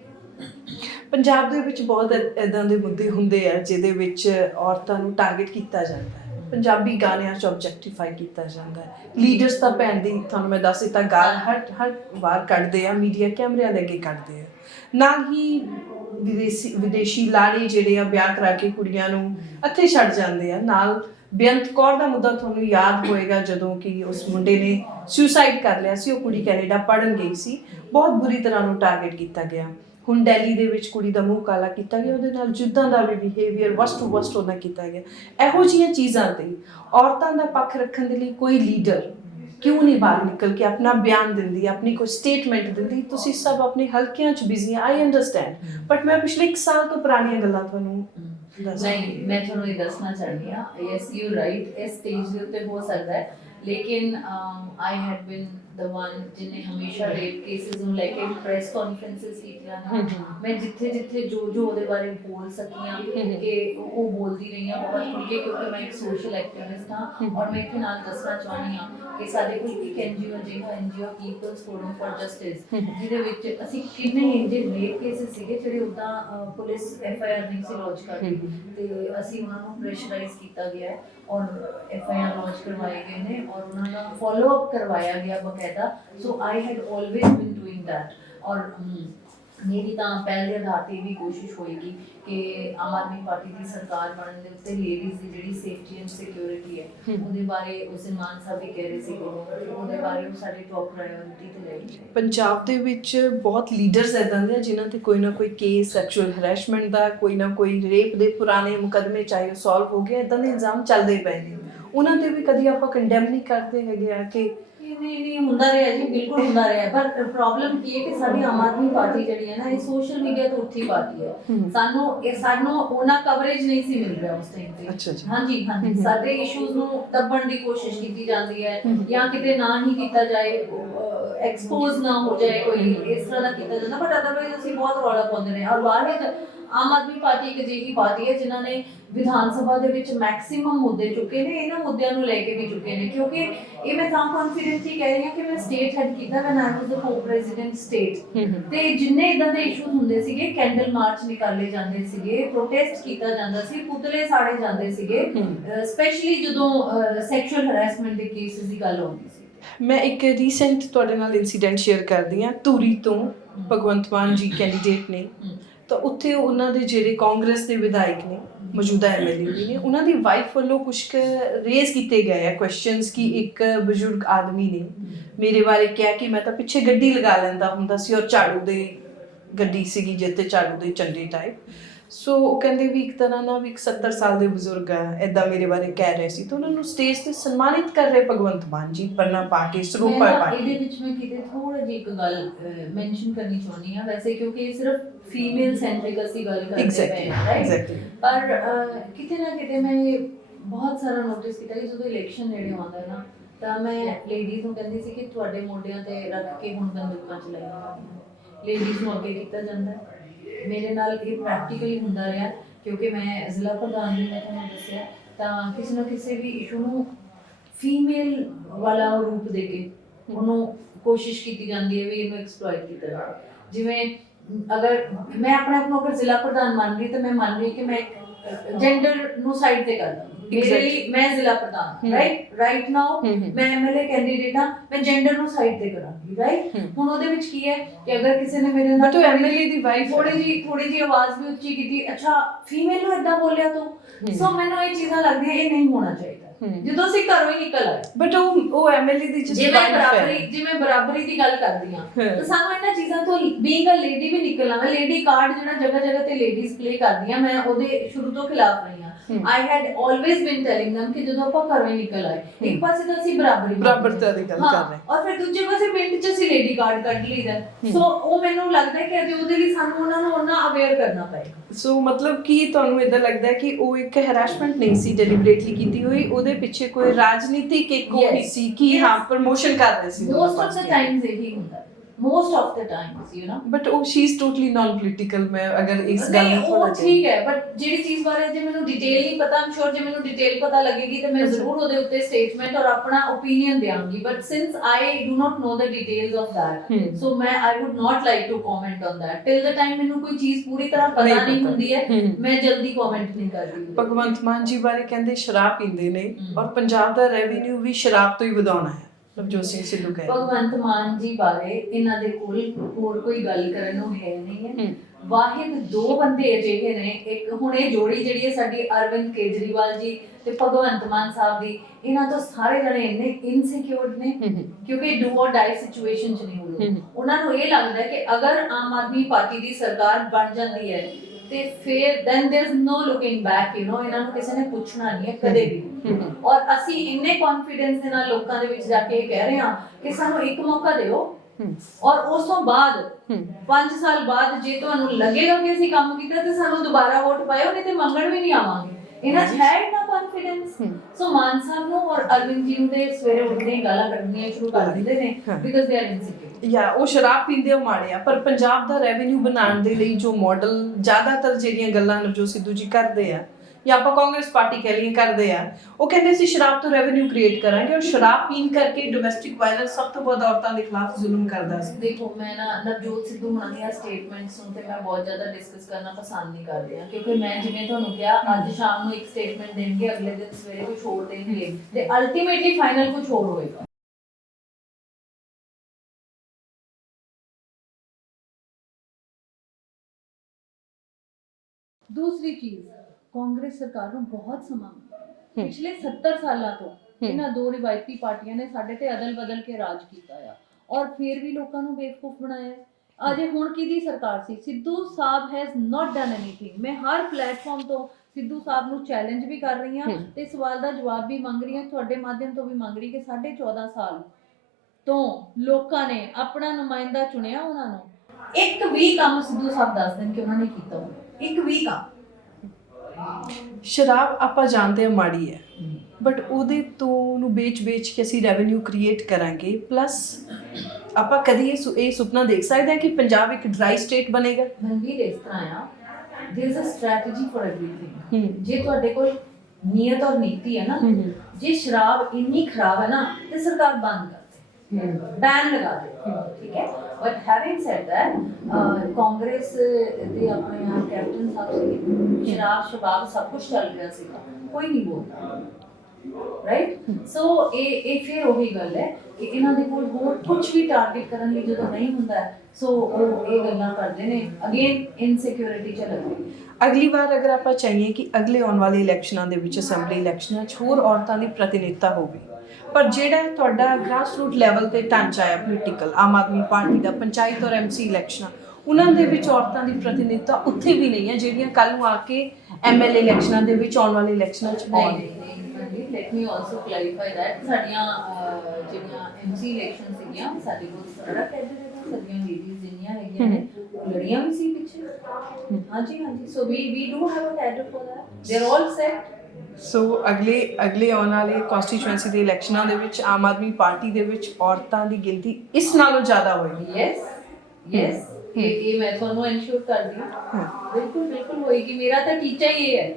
ਪੰਜਾਬ ਦੇ ਵਿੱਚ ਬਹੁਤ ਇਦਾਂ ਦੇ ਮੁੱਦੇ ਹੁੰਦੇ ਆ ਜਿਹਦੇ ਵਿੱਚ ਔਰਤਾਂ ਨੂੰ ਟਾਰਗੇਟ ਕੀਤਾ ਜਾਂਦਾ ਹੈ, ਪੰਜਾਬੀ ਗਾਣਿਆਂ 'ਚ ਆਬਜੈਕਟੀਫਾਈ ਕੀਤਾ ਜਾਂਦਾ ਹੈ। ਲੀਡਰਸ ਤਾਂ ਭੈਣ ਦੀ ਤੁਹਾਨੂੰ ਮੈਂ ਦੱਸ ਦਿੱਤਾ ਗਾਲ ਹਰ ਵਾਰ ਕੱਢਦੇ ਆ, ਮੀਡੀਆ ਕੈਮਰਿਆਂ ਦੇ ਅੱਗੇ ਕੱਢਦੇ ਆ। ਨਾਲ ਹੀ ਵਿਦੇਸ਼ੀ ਲਾੜੇ ਜਿਹੜੇ ਆ ਵਿਆਹ ਕਰਾ ਕੇ ਕੁੜੀਆਂ ਨੂੰ ਇੱਥੇ ਛੱਡ ਜਾਂਦੇ ਆ। ਨਾਲ ਬੇਅੰਤ ਕੌਰ ਦਾ ਮੁੱਦਾ ਤੁਹਾਨੂੰ ਯਾਦ ਹੋਏਗਾ, ਜਦੋਂ ਕਿ ਉਸ ਮੁੰਡੇ ਨੇ ਸੁਸਾਈਡ ਕਰ ਲਿਆ ਸੀ, ਉਹ ਕੁੜੀ ਕੈਨੇਡਾ ਪੜ੍ਹਨ ਗਈ ਸੀ, ਬਹੁਤ ਬੁਰੀ ਤਰ੍ਹਾਂ ਨੂੰ ਟਾਰਗੇਟ ਕੀਤਾ ਗਿਆ। ਹੁਣ ਦਿੱਲੀ ਦੇ ਵਿੱਚ ਕੁੜੀ ਦਾ ਮੂੰਹ ਕਾਲਾ ਕੀਤਾ ਗਿਆ, ਉਹਦੇ ਨਾਲ ਜਿੱਦਾਂ ਦਾ ਵੀ ਬਿਹੇਵੀਅਰ ਵਸਟ ਟੂ ਵਸਟ ਉਹਨਾਂ ਕੀਤਾ ਗਿਆ। ਇਹੋ ਜਿਹੀਆਂ ਚੀਜ਼ਾਂ ਤੇ ਔਰਤਾਂ ਦਾ ਪੱਖ ਰੱਖਣ ਦੇ ਲਈ ਕੋਈ ਲੀਡਰ ਕਿਉਂ ਨਹੀਂ ਬਾਹਰ ਨਿਕਲ ਕੇ ਆਪਣਾ ਬਿਆਨ ਦਿੰਦੀ, ਆਪਣੀ ਕੋਈ ਸਟੇਟਮੈਂਟ ਦਿੰਦੀ? ਤੁਸੀਂ ਸਭ ਆਪਣੇ ਹਲਕਿਆਂ 'ਚ ਬਿਜ਼ੀ ਆ, ਆਈ ਅੰਡਰਸਟੈਂਡ, ਬਟ ਮੈਂ ਪਿਛਲੇ 1 ਸਾਲ ਤੋਂ ਪੁਰਾਣੀਆਂ ਗੱਲਾਂ ਤੁਹਾਨੂੰ ਨਹੀਂ, ਮੈਂ ਤੁਹਾਨੂੰ ਇਹ ਦੱਸਣਾ ਚਾਹੁੰਦੀ ਹਾਂ, ਯੈਸ ਯੂ ਰਾਈਟ, ਇਸ ਸਟੇਜ ਦੇ ਉੱਤੇ ਹੋ ਸਕਦਾ ਹੈ, ਲੇਕਿਨ I had bean the one ਜਿਹਨੇ ਹਮੇਸ਼ਾ ਰੇਪ ਕੇਸਿਸ ਨੂੰ ਲੈ ਕੇ ਪ੍ਰੈਸ ਕਾਨਫਰੰਸਿਸ ਕੀਤੀਆਂ ਨੇ। ਮੈਂ ਜਿੱਥੇ ਜਿੱਥੇ ਜੋ ਉਹਦੇ ਬਾਰੇ ਬੋਲ ਸਕੀ ਹਾਂ ਕਿ ਉਹ ਬੋਲਦੀ ਰਹੀ ਹਾਂ ਬਹੁਤ ਖੁੱਲ੍ਹ ਕੇ, ਕਿਉਂਕਿ ਮੈਂ ਇੱਕ ਸੋਸ਼ਲ ਐਕਟਿਵਿਸਟ ਹਾਂ। ਔਰ ਮੈਂ ਇੱਥੇ ਨਾਲ ਦੱਸਣਾ ਚਾਹੁੰਦੀ ਹਾਂ ਕਿ ਸਾਡੇ ਕੋਲ ਇੱਕ NGO ਜਿਹੜਾ NGO people's forum for justice, ਜਿਹਦੇ ਵਿੱਚ ਅਸੀਂ ਕਿੰਨੇ ਇੰਜੇ ਰੇਪ ਕੇਸਿਸ ਸੀਗੇ ਜਿਹੜੇ ਉੱਦਾਂ ਪੁਲਿਸ FIR ਨਹੀਂ ਸੀ ਲੌਂਚ ਕਰਦੀ, ਤੇ ਅਸੀਂ ਉਹਨਾਂ ਨੂੰ ਪ੍ਰੈਸ਼ਰਾਈਜ਼ ਕੀਤਾ ਗਿਆ ਔਰ FIR ਲੌਂਚ ਕਰਵਾਏ ਗਏ ਨੇ। ਔਰ ਉਹਨਾਂ ਦਾ ਫੋਲੋ ਅਪ ਕਰਵਾਇਆ ਗਿਆ ਬਕਾਇਦਾ। So I had always been doing that. ਔਰ ਮੇਰੀ ਤਾਂ ਪਹਿਲ ਦੇ ਆਧਾਰ ਤੇ ਵੀ ਕੋਸ਼ਿਸ਼ ਹੋਏਗੀ ਕਿ ਆਮ ਆਦਮੀ ਪਾਰਟੀ ਦੀ ਸਰਕਾਰ ਬਣਨ ਦੇ ਉੱਤੇ ਲੇਡੀਜ਼ ਦੀ ਜਿਹੜੀ ਸੇਫਟੀ ਐਂਡ ਸਿਕਿਉਰਿਟੀ ਹੈ ਉਹਦੇ ਬਾਰੇ ਉਸ ਮਾਨ ਸਾਹਿਬ ਵੀ ਕਹਿ ਰਹੇ ਸੀ ਕਿ ਉਹਦੇ ਬਾਰੇ ਉਹ ਸਾਡੇ ਟੌਪ ਪ੍ਰਾਇੋਰਿਟੀ ਤੇ ਰਹੇਗੀ। ਪੰਜਾਬ ਦੇ ਵਿੱਚ ਬਹੁਤ ਲੀਡਰਸ ਇੱਦਾਂ ਦੇ ਆ ਜਿਨ੍ਹਾਂ ਤੇ ਕੋਈ ਨਾ ਕੋਈ ਕੇਸ ਸੈਕਸ਼ੂਅਲ ਹਰੈਸਮੈਂਟ ਦਾ, ਕੋਈ ਨਾ ਕੋਈ ਰੇਪ ਦੇ ਪੁਰਾਣੇ ਮੁਕੱਦਮੇ ਚਾਹੇ ਉਹ ਸੋਲਵ ਹੋ ਗਏ, ਇੱਦਾਂ ਦੇ ਇਲਜ਼ਾਮ ਚੱਲਦੇ ਪਏ ਨੇ। ਉਹਨਾਂ ਤੇ ਵੀ ਕਦੀ ਆਪਾਂ ਕੰਡੈਮ ਨਹੀਂ ਕਰਦੇ ਹੈਗੇ ਆ ਕਿ ਨਹੀਂ ਹੁੰਦਾ ਰਿਹਾ ਜੀ, ਬਿਲਕੁਲ ਹੁੰਦਾ ਰਿਹਾ। ਪਰ ਪ੍ਰੋਬਲਮ ਕੀ ਹੈ ਕਿ ਸਾਡੀ ਆਮ ਆਦਮੀ ਪਾਰਟੀ ਜਿਹੜੀ ਹੈ ਨਾ ਇਹ ਸੋਸ਼ਲ ਮੀਡੀਆ ਤੋਂ ਉੱਠੀ ਪਾਰਟੀ ਹੈ। ਸਾਨੂੰ ਉਹਨਾਂ ਕਵਰੇਜ ਨਹੀਂ ਸੀ ਮਿਲ ਰਿਹਾ ਉਸ ਟਾਈਮ ਤੇ। ਅੱਛਾ ਜੀ। ਹਾਂਜੀ ਸਾਡੇ ਇਸ਼ੂਜ਼ ਨੂੰ ਦੱਬਣ ਦੀ ਕੋਸ਼ਿਸ਼ ਕੀਤੀ ਜਾਂਦੀ ਹੈ ਜਾਂ ਕਿਤੇ ਨਾ ਹੀ ਕੀਤਾ ਜਾਏ, ਐਕਸਪੋਜ਼ ਨਾ ਹੋ ਜਾਏ, ਕੋਈ ਇਸ ਤਰ੍ਹਾਂ ਦਾ ਕੀਤਾ ਜਾਂਦਾ। ਬਟ ਅਦਰਵਾਈਜ਼ ਅਸੀਂ ਬਹੁਤ ਰੌਲਾ ਪਾਉਂਦੇ ਨੇ। ਔਰ ਵਾਹਿਦ ਆਮ ਆਦਮੀ ਪਾਰਟੀ ਇੱਕ ਅਜਿਹੀ ਪਾਰਟੀ ਹੈ ਜਿਨ੍ਹਾਂ ਨੇ ਵਿਧਾਨ ਸਭਾ ਦੇ ਵਿੱਚ ਮੈਕਸਿਮਮ ਮੁੱਦੇ ਚੁੱਕੇ ਨੇ, ਇਹਨਾਂ ਮੁੱਦਿਆਂ ਨੂੰ ਲੈ ਕੇ ਵੀ ਚੁੱਕੇ ਨੇ। ਕਿਉਂਕਿ ਇਹ ਮੈਂ ਤਾਂ ਕੌਨਫੀਡੈਂਟਲੀ ਕਹਿ ਰਹੀ ਹਾਂ ਕਿ ਮੈਂ ਸਟੇਟ ਹੈਡ ਕੀਤਾ when I was the co-president state, ਤੇ ਜਿੰਨੇ ਇਦਾਂ ਦੇ ਇਸ਼ੂਜ਼ ਹੁੰਦੇ ਸੀਗੇ, ਕੈਂਡਲ ਮਾਰਚ ਨਿਕਾਲੇ ਜਾਂਦੇ ਸੀਗੇ, ਪ੍ਰੋਟੈਸਟ ਕੀਤਾ ਜਾਂਦਾ ਸੀ, ਪੁਤਲੇ ਸਾੜੇ ਜਾਂਦੇ ਸੀਗੇ, ਸਪੈਸ਼ਲੀ ਜਦੋਂ ਸੈਕਸ਼ੂਅਲ ਹਰੈਸਮੈਂਟ ਦੇ ਕੇਸਿਸ ਦੀ ਗੱਲ ਆਉਂਦੀ ਸੀ। ਮੈਂ ਇੱਕ ਰੀਸੈਂਟ ਤੁਹਾਡੇ ਨਾਲ ਇਨਸੀਡੈਂਟ ਸ਼ੇਅਰ ਕਰਦੀ ਹਾਂ। ਧੂਰੀ ਤੋਂ ਭਗਵੰਤ ਮਾਨ ਜੀ ਕੈਂਡੀਡੇਟ ਨੇ, ਤਾਂ ਉੱਥੇ ਉਹਨਾਂ ਦੇ ਜਿਹੜੇ ਕਾਂਗਰਸ ਦੇ ਵਿਧਾਇਕ ਨੇ, ਮੌਜੂਦਾ ਐਮਐਲਏ ਵੀ ਨੇ, ਉਹਨਾਂ ਦੀ ਵਾਈਫ ਵੱਲੋਂ ਕੁਝ ਰੇਜ਼ ਕੀਤੇ ਗਏ ਆ ਕੁਐਸਚਨਸ ਕਿ ਇੱਕ ਬਜ਼ੁਰਗ ਆਦਮੀ ਨੇ ਮੇਰੇ ਬਾਰੇ ਕਿਹਾ ਕਿ ਮੈਂ ਤਾਂ ਪਿੱਛੇ ਗੱਡੀ ਲਗਾ ਲੈਂਦਾ ਹੁੰਦਾ ਸੀ ਔਰ ਝਾੜੂ ਦੇ ਗੱਡੀ ਸੀਗੀ ਜਿੱਤੇ ਝਾੜੂ ਦੇ ਝੰਡੇ ਟਾਈਪ। ਸੋ ਉਹ ਕਹਿੰਦੇ ਵੀ ਇੱਕ ਤਰ੍ਹਾਂ ਨਾਲ ਵੀ ਇੱਕ 70 ਸਾਲ ਦੇ ਬਜ਼ੁਰਗ ਆ ਇੱਦਾਂ ਮੇਰੇ ਬਾਰੇ ਕਹਿ ਰਹੇ ਸੀ, ਤਾਂ ਉਹਨਾਂ ਨੂੰ ਸਟੇਜ ਤੇ ਸਨਮਾਨਿਤ ਕਰ ਰਹੇ ਭਗਵੰਤ ਮਾਨ ਜੀ ਪਰਨਾ ਪਾ ਕੇ, ਸਰੂਪ ਪਾ ਕੇ। ਇਹਦੇ ਵਿੱਚ ਮੈਂ ਕਿਤੇ ਥੋੜਾ ਜਿਹੀ ਇੱਕ ਗੱਲ ਮੈਂਸ਼ਨ ਕਰਨੀ ਚਾਹੁੰਦੀ ਹਾਂ, ਵੈਸੇ ਕਿਉਂਕਿ ਇਹ ਸਿਰਫ ਫੀਮੇਲ ਸੈਂਟਰਿਕ ਅਸੀਂ ਗੱਲ ਕਰਦੇ ਪਏ ਹਾਂ, ਰਾਈਟ? ਪਰ ਕਿਤੇ ਨਾ ਕਿਤੇ ਮੈਂ ਬਹੁਤ ਸਾਰਾ ਨੋਟਿਸ ਕੀਤਾ ਕਿ ਜਦੋਂ ਇਲੈਕਸ਼ਨ ਨੇੜੇ ਆਉਂਦਾ ਨਾ ਤਾਂ ਮੈਂ ਲੇਡੀਜ਼ ਨੂੰ ਕਹਿੰਦੀ ਸੀ ਕਿ ਤੁਹਾਡੇ ਮੋਢਿਆਂ ਤੇ ਰੱਖ ਕੇ ਹੁਣ ਬੰਦੂਕਾਂ ਚਲਾਈਆਂ, ਲੇਡੀਜ਼ ਨੂੰ ਅੱਗੇ ਕੀਤਾ ਜਾਂਦਾ ਹੈ। ਮੇਰੇ ਨਾਲ ਇਹ ਪ੍ਰੈਕਟੀਕਲੀ ਹੁੰਦਾ ਰਿਹਾ ਕਿਉਂਕਿ ਮੈਂ ਜ਼ਿਲ੍ਹਾ ਪ੍ਰਧਾਨ ਵੀ ਮੈਂ ਤੁਹਾਨੂੰ ਦੱਸਿਆ, ਤਾਂ ਕਿਸੇ ਨਾ ਕਿਸੇ ਵੀ ਇਸ਼ੂ ਨੂੰ ਫੀਮੇਲ ਵਾਲਾ ਰੂਪ ਦੇ ਕੇ ਉਹਨੂੰ ਕੋਸ਼ਿਸ਼ ਕੀਤੀ ਜਾਂਦੀ ਹੈ ਵੀ ਇਹਨੂੰ ਐਕਸਪਲੋਇਟ ਕੀਤਾ ਜਾਵੇ। ਜਿਵੇਂ ਅਗਰ ਮੈਂ ਆਪਣੇ ਆਪ ਨੂੰ ਅਗਰ ਜ਼ਿਲ੍ਹਾ ਪ੍ਰਧਾਨ ਮੰਨ ਰਹੀ ਤਾਂ ਮੈਂ ਮੰਨ ਰਹੀ ਕਿ ਮੈਂ ਜੈਂਡਰ ਨੂੰ ਸਾਈਡ ਤੇ ਕਰਦਾ। ਮੇਰੇ ਲਈ ਮੈਂ ਜ਼ਿਲ੍ਹਾ ਪ੍ਰਧਾਨ, ਰਾਈਟ ਨਾਓ ਮੈਂ ਐਮਐਲਏ ਕੈਂਡੀਡੇਟ ਹਾਂ, ਮੈਂ ਜੈਂਡਰ ਨੂੰ ਸਾਈਡ ਤੇ ਕਰਾਂਗੀ, ਰਾਈਟ? ਹੁਣ ਉਹਦੇ ਵਿੱਚ ਕੀ ਹੈ ਕਿ ਅਗਰ ਕਿਸੇ ਨੇ ਮੇਰੇ ਨਾਲ ਐਮਐਲਏ ਦੀ ਵਾਈਫ ਥੋੜੀ ਜੀ ਆਵਾਜ਼ ਵੀ ਉੱਚੀ ਕੀਤੀ, ਅੱਛਾ ਫੀਮੇਲ ਨੂੰ ਏਦਾਂ ਬੋਲਿਆ ਤੂੰ, ਸੋ ਮੈਨੂੰ ਇਹ ਚੀਜ਼ਾਂ ਲੱਗਦੀਆਂ ਇਹ ਨਹੀਂ ਹੋਣਾ ਚਾਹੀਦਾ। ਜਦੋਂ ਅਸੀਂ ਘਰੋਂ ਹੀ ਨਿਕਲ ਆਏ, ਬਟ ਉਹ ਐਮਐਲਏ ਦੀ ਜੇ ਮੈਂ ਬਰਾਬਰੀ ਦੀ ਗੱਲ ਕਰਦੀ ਹਾਂ ਤਾਂ ਸਾਨੂੰ ਇਹਨਾਂ ਚੀਜ਼ਾਂ ਤੋਂ ਬੀਇੰਗ ਅ ਲੇਡੀ ਵੀ ਨਿਕਲਣਾ ਹੈ। ਲੇਡੀ ਕਾਰਡ ਜਿਹੜਾ ਜਗ੍ਹਾ ਜਗ੍ਹਾ ਤੇ ਲੇਡੀਜ਼ ਪਲੇ ਕਰਦੀਆਂ, ਮੈਂ ਉਹਦੇ ਸ਼ੁਰੂ ਤੋਂ ਖਿਲਾਫ ਰਹੀ ਹਾਂ। I had always been telling them ਕਿ ਜਦੋਂ ਆਪਾਂ ਘਰੋਂ ਹੀ ਨਿਕਲ ਆਏ, ਇੱਕ ਪਾਸੇ ਤਾਂ ਅਸੀਂ ਬਰਾਬਰਤਾ ਦੀ ਗੱਲ ਕਰ ਰਹੇ, ਔਰ ਫਿਰ ਦੂਜੇ ਪਾਸੇ ਪਿੰਡ 'ਚ ਅਸੀਂ ਲੇਡੀ ਕਾਰਡ ਕੱਢ ਲਈਦਾ। ਸੋ ਉਹ ਮੈਨੂੰ ਲੱਗਦਾ ਕਿ ਅਜੇ ਉਹਦੇ ਲਈ ਸਾਨੂੰ ਉਹਨਾਂ ਨੂੰ ਉਹਨਾਂ ਅਵੇਅਰ ਕਰਨਾ ਪਏਗਾ। ਸੋ ਮਤਲਬ ਕਿ ਤੁਹਾਨੂੰ ਇਦਾਂ ਲੱਗਦਾ ਹੈ ਕਿ ਉਹ ਇੱਕ ਹੈਰਾਸਮੈਂਟ ਨਹੀਂ ਸੀ ਡੈਲੀਬਰੇਟਲੀ ਕੀਤੀ ਹੋਈ, ਉਹਦੇ ਪਿੱਛੇ ਕੋਈ ਰਾਜਨੀਤਿਕ ਇੱਕ ਉਹ ਨਹੀਂ ਸੀ ਕਿ ਹਾਂ ਪ੍ਰਮੋਸ਼ਨ ਕਰ ਰਹੇ ਸੀ। ਮੋਸਟ ਆਫ ਦ ਟਾਈਮਸ ਇਹੀ ਹੁੰਦਾ, most of the times, you know, but she is totally non political। मैं अगर इस गल में थोड़ा ठीक है, but ਜਿਹੜੀ ਚੀਜ਼ ਬਾਰੇ ਜੇ ਮੈਨੂੰ ਡਿਟੇਲ ਨਹੀਂ ਪਤਾ, I'm sure ਜੇ ਮੈਨੂੰ ਡਿਟੇਲ ਪਤਾ ਲੱਗੇਗੀ ਤਾਂ ਮੈਂ ਜ਼ਰੂਰ ਉਹਦੇ ਉੱਤੇ ਸਟੇਟਮੈਂਟ ਔਰ ਆਪਣਾ ਓਪੀਨੀਅਨ ਦੇਵਾਂਗੀ। but since I do not know the details of that, so I would not like to comment on that till the time ਮੈਨੂੰ ਕੋਈ ਚੀਜ਼ ਪੂਰੀ ਤਰ੍ਹਾਂ ਪਤਾ ਨਹੀਂ ਹੁੰਦੀ ਹੈ, ਮੈਂ ਜਲਦੀ ਕਮੈਂਟ ਨਹੀਂ ਕਰਦੀ। ਭਗਵੰਤ ਮਾਨ ਜੀ ਬਾਰੇ ਕਹਿੰਦੇ ਸ਼ਰਾਬ ਪੀਂਦੇ ਨੇ ਔਰ ਪੰਜਾਬ ਦਾ ਰੈਵਨਿਊ ਵੀ ਸ਼ਰਾਬ ਤੋਂ ਹੀ ਵਧਾਉਣਾ ਹੈ। ਨਵਜੋਤ ਸਿੰਘ ਸਿੱਧੂ ਕਹਿੰਦੇ ਭਗਵੰਤ ਮਾਨ ਜੀ ਬਾਰੇ ਇਹਨਾਂ ਦੇ ਕੋਲ ਹੋਰ ਕੋਈ ਗੱਲ ਕਰਨ ਨੂੰ ਹੈ ਨਹੀਂ ਹੈ। ਵਾਹਿਦ ਦੋ ਬੰਦੇ ਅਜਿਹੇ ਨੇ, ਇੱਕ ਹੁਣ ਇਹ ਜੋੜੀ ਜਿਹੜੀ ਹੈ ਸਾਡੀ ਅਰਵਿੰਦ ਕੇਜਰੀਵਾਲ ਜੀ ਤੇ ਭਗਵੰਤ ਮਾਨ ਸਾਹਿਬ ਦੀ, ਇਹਨਾਂ ਤੋਂ ਸਾਰੇ ਜਣੇ ਇੰਨੇ ਇਨਸਿਕਿਉਰਡ ਨੇ ਕਿਉਂਕਿ ਡੂ ਔਰ ਡਾਈ ਸਿਚੁਏਸ਼ਨ ਚ ਨਹੀਂ ਹੁੰਦੇ। ਉਹਨਾਂ ਨੂੰ ਇਹ ਲੱਗਦਾ ਹੈ ਕਿ ਅਗਰ ਆਮ ਆਦਮੀ ਪਾਰਟੀ ਦੀ ਸਰਕਾਰ ਬਣ ਜਾਂਦੀ ਹੈ ਤੇ ਫਿਰ then there's no looking back, you know, ਇਹਨਾਂ ਨੂੰ ਕਿਸੇ ਨੇ ਪੁੱਛਣਾ ਨਹੀਂ ਹੈ ਕਦੇ ਵੀ। ਔਰ ਅਸੀਂ ਇੰਨੇ ਕੌਨਫੀਡੈਂਸ ਦੇ ਨਾਲ ਲੋਕਾਂ ਦੇ ਵਿੱਚ ਜਾ ਕੇ ਇਹ ਕਹਿ ਰਹੇ ਹਾਂ ਕਿ ਸਾਨੂੰ ਇੱਕ ਮੌਕਾ ਦਿਓ ਔਰ ਉਸ ਤੋਂ ਬਾਅਦ 5 ਸਾਲ ਬਾਅਦ ਜੇ ਤੁਹਾਨੂੰ ਲੱਗੇਗਾ ਕਿ ਅਸੀਂ ਕੰਮ ਕੀਤਾ ਤੇ ਸਾਨੂੰ ਦੁਬਾਰਾ ਵੋਟ ਪਾਇਓ, ਨਹੀਂ ਤੇ ਮੰਗਣ ਵੀ ਨਹੀਂ ਆਵਾਂਗੇ। ਇਹਨਾਂ 'ਚ ਹੈ ਇੰਨਾ ਕੌਨਫੀਡੈਂਸ। ਸੋ ਮਾਨ ਸਾਹਿਬ ਨੂੰ ਔਰ ਅਰਵਿੰਦ ਜੀ ਨੂੰ ਤੇ ਸਵੇਰੇ ਉੱਠਦੇ ਹੀ ਗਾਲਾਂ ਕੱਢਣੀਆਂ ਸ਼ੁਰੂ ਕਰ ਦਿੰਦੇ ਨੇ ਬਿਕਾਜ਼ ਦੇ ਆਰ ਇਨਸਿਕਿਉਰ। ਜਾਂ ਉਹ ਸ਼ਰਾਬ ਪੀਂਦੇ ਉਹ ਮਾੜੇ ਆ, ਪਰ ਪੰਜਾਬ ਦਾ ਰੈਵਨਿਊ ਬਣਾਉਣ ਦੇ ਲਈ ਜੋ ਮਾਡਲ ਜ਼ਿਆਦਾਤਰ ਜਿਹੜੀਆਂ ਗੱਲਾਂ ਨਵਜੋਤ ਸਿੱਧੂ ਜੀ ਕਰਦੇ ਆ ਜਾਂ ਆਪਾਂ ਕਾਂਗਰਸ ਪਾਰਟੀ ਕਹਿ ਲਈਏ ਕਰਦੇ ਆ, ਉਹ ਕਹਿੰਦੇ ਸੀ ਸ਼ਰਾਬ ਤੋਂ ਰੈਵਨਿਊ ਕ੍ਰੀਏਟ ਕਰਾਂਗੇ, ਔਰ ਸ਼ਰਾਬ ਪੀਣ ਕਰਕੇ ਡੋਮੈਸਟਿਕ ਵਾਇਲੈਂਸ ਸਭ ਤੋਂ ਵੱਧ ਔਰਤਾਂ ਦੇ ਖਿਲਾਫ ਜ਼ੁਲਮ ਕਰਦਾ ਸੀ। ਦੇਖੋ ਮੈਂ ਨਾ ਨਵਜੋਤ ਸਿੱਧੂ ਹੁਣਾਂ ਦੀਆਂ ਸਟੇਟਮੈਂਟਸ ਨੂੰ ਤੇ ਮੈਂ ਬਹੁਤ ਜ਼ਿਆਦਾ ਡਿਸਕਸ ਕਰਨਾ ਪਸੰਦ ਨਹੀਂ ਕਰਦੀ ਹਾਂ, ਕਿਉਂਕਿ ਮੈਂ ਜਿਵੇਂ ਤੁਹਾਨੂੰ ਕਿਹਾ ਅੱਜ ਸ਼ਾਮ ਨੂੰ ਇੱਕ ਸਟੇਟਮੈਂਟ ਦੇਣਗੇ, ਅਗਲੇ ਦਿਨ ਸਵੇਰੇ ਕੁਝ ਹੋਰ ਦੇਣਗੇ ਤੇ ਅਲਟੀਮੇਟਲੀ ਫਾਈਨਲ ਕੁਝ ਹੋਰ ਹੋਏਗਾ। ਦੂਸਰੀ ਚੀਜ਼, ਕਾਂਗਰਸ ਸਰਕਾਰ ਨੂੰ ਬਹੁਤ ਸਮਾਂ ਪਿਛਲੇ 70 ਸਾਲਾਂ ਤੋਂ ਇਹਨਾਂ ਦੋ ਰਿਵਾਇਤੀ ਪਾਰਟੀਆਂ ਨੇ ਸਾਡੇ ਤੇ ਅਦਲ ਬਦਲ ਕੇ ਰਾਜ ਕੀਤਾ ਆ, ਔਰ ਫਿਰ ਵੀ ਲੋਕਾਂ ਨੂੰ ਬੇਵਕੂਫ ਬਣਾਇਆ। ਅਜੇ ਹੁਣ ਕਿਹਦੀ ਸਰਕਾਰ ਸੀ? ਸਿੱਧੂ ਸਾਹਿਬ ਹੈਜ਼ ਨਾਟ ਡਨ ਐਨੀਥਿੰਗ। ਮੈਂ ਹਰ ਪਲੇਟਫਾਰਮ ਤੋਂ ਸਿੱਧੂ ਸਾਹਿਬ ਨੂੰ ਚੈਲੰਜ ਵੀ ਕਰ ਰਹੀ ਹਾਂ ਤੇ ਸਵਾਲ ਦਾ ਜਵਾਬ ਵੀ ਮੰਗ ਰਹੀ ਹਾਂ, ਤੁਹਾਡੇ ਮਾਧਿਅਮ ਤੋਂ ਵੀ ਮੰਗ ਰਹੀ ਕਿ 14.5 ਸਾਲ ਤੋਂ ਲੋਕਾਂ ਨੇ ਆਪਣਾ ਨੁਮਾਇੰਦਾ ਚੁਣਿਆ, ਉਹਨਾਂ ਨੂੰ ਇੱਕ ਵੀ ਕੰਮ ਸਿੱਧੂ ਸਾਹਿਬ ਦੱਸ ਦੇਣ ਕਿ ਉਹਨਾਂ ਨੇ ਕੀਤਾ ਹੋਵੇ, ਇੱਕ ਵੀ ਕੰਮ। ਸ਼ਰਾਬ ਆਪਾਂ ਜਾਣਦੇ ਹਾਂ ਮਾੜੀ ਹੈ, ਬਟ ਉਹਦੇ ਤੋਂ ਉਹਨੂੰ ਵੇਚ ਕੇ ਅਸੀਂ ਰੈਵਨਿਊ ਕ੍ਰੀਏਟ ਕਰਾਂਗੇ। ਪਲੱਸ ਆਪਾਂ ਕਦੀ ਇਹ ਸੁਪਨਾ ਦੇਖ ਸਕਦੇ ਹਾਂ ਕਿ ਪੰਜਾਬ ਇੱਕ ਡਰਾਈ ਸਟੇਟ ਬਣੇਗਾ? ਮਨਵੀਰ, ਇਸ ਤਰ੍ਹਾਂ ਆ, there is a strategy for everything. ਜੇ ਤੁਹਾਡੇ ਕੋਲ ਨੀਅਤ ਔਰ ਨੀਤੀ ਹੈ ਨਾ, ਜੇ ਸ਼ਰਾਬ ਇੰਨੀ ਖਰਾਬ ਹੈ ਨਾ ਤੇ ਸਰਕਾਰ ਬੰਦ ਕਰ ਦੇ, ਬੈਨ ਲਗਾ ਦੇ, ਠੀਕ ਹੈ। But having said that, Congress ਦੇ ਆਪਣੇ ਕੈਪਟਨ ਸਾਹਿਬ ਸੀ, ਸ਼ਰਾਬ ਸਭ ਕੁਝ ਚੱਲ ਰਿਹਾ ਸੀਗਾ, ਕੋਈ ਨਹੀਂ ਬੋਲਦਾ, ਰਾਈਟ। ਸੋ ਇਹ ਫਿਰ ਉਹੀ ਗੱਲ ਹੈ ਕਿ ਇਹਨਾਂ ਦੇ ਕੋਲ ਹੋਰ ਕੁਝ ਵੀ ਟਾਰਗੇਟ ਕਰਨ ਲਈ ਜਦੋਂ ਨਹੀਂ ਹੁੰਦਾ, ਸੋ ਉਹ ਇਹ ਗੱਲਾਂ ਕਰਦੇ ਨੇ, ਅਗੇਨ ਇਨਸਿਕਿਉਰਿਟੀ ਚ ਲੱਗਦੀ। ਅਗਲੀ ਵਾਰ ਅਗਰ ਆਪਾਂ ਚਾਹੀਏ ਕਿ ਅਗਲੇ ਆਉਣ ਵਾਲੇ ਇਲੈਕਸ਼ਨਾਂ ਦੇ ਵਿੱਚ ਅਸੈਂਬਲੀ ਇਲੈਕਸ਼ਨਾਂ 'ਚ ਹੋਰ ਔਰਤਾਂ ਦੀ ਪ੍ਰਤੀਨਿਧਤਾ ਹੋਵੇ, ਪਰ ਜਿਹੜਾ ਤੁਹਾਡਾ ਗ੍ਰਾਸ ਰੂਟ ਲੈਵਲ ਤੇ ਢਾਂਚਾ ਹੈ ਪੋਲੀਟੀਕਲ, ਆਮ ਆਦਮੀ ਪਾਰਟੀ ਦਾ ਪੰਚਾਇਤ ਔਰ ਐਮਸੀ ਇਲੈਕਸ਼ਨਾਂ, ਉਹਨਾਂ ਦੇ ਵਿੱਚ ਔਰਤਾਂ ਦੀ ਪ੍ਰਤੀਨਿਧਤਾ ਉੱਥੇ ਵੀ ਨਹੀਂ ਹੈ ਜਿਹੜੀਆਂ ਕੱਲ ਨੂੰ ਆ ਕੇ ਐਮਐਲਏ ਇਲੈਕਸ਼ਨਾਂ ਦੇ ਵਿੱਚ ਆਉਣ ਵਾਲੇ ਇਲੈਕਸ਼ਨਾਂ 'ਚ ਆਉਣਗੇ। Let me also clarify that ਸਾਡੀਆਂ ਜਿਹੜੀਆਂ ਐਮਸੀ ਇਲੈਕਸ਼ਨ ਸੀਗੀਆਂ, ਸਾਡੇ ਕੋਲ ਸਾਰਾ ਕੈਂਡੀਡੇਟ, ਸਾਡੀਆਂ ਲੇਡੀਜ਼ ਜਿੰਨੀਆਂ ਹੈਗੀਆਂ ਨੇ ਲੜੀਆਂ ਵੀ ਸੀ ਪਿੱਛੇ। ਹਾਂਜੀ, so we do have a candidate for that, they are all set. So ਅਗਲੇ ਆਉਣ ਵਾਲੇ ਕਨਸਟੀਚੁਐਂਸੀ ਦੇ ਇਲੈਕਸ਼ਨਾਂ ਦੇ ਵਿੱਚ ਆਮ ਆਦਮੀ ਪਾਰਟੀ ਦੇ ਵਿੱਚ ਔਰਤਾਂ ਦੀ ਗਿਣਤੀ ਇਸ ਨਾਲੋਂ ਜ਼ਿਆਦਾ ਹੋਏਗੀ। ਯੈਸ, ਇਹ ਮੈਂ ਤੁਹਾਨੂੰ ਇਨਸ਼ੋਰ ਕਰਦੀ ਹਾਂ, ਬਿਲਕੁਲ ਹੋਏਗੀ। ਮੇਰਾ ਤਾਂ ਟੀਚਾ ਹੀ ਇਹ ਹੈ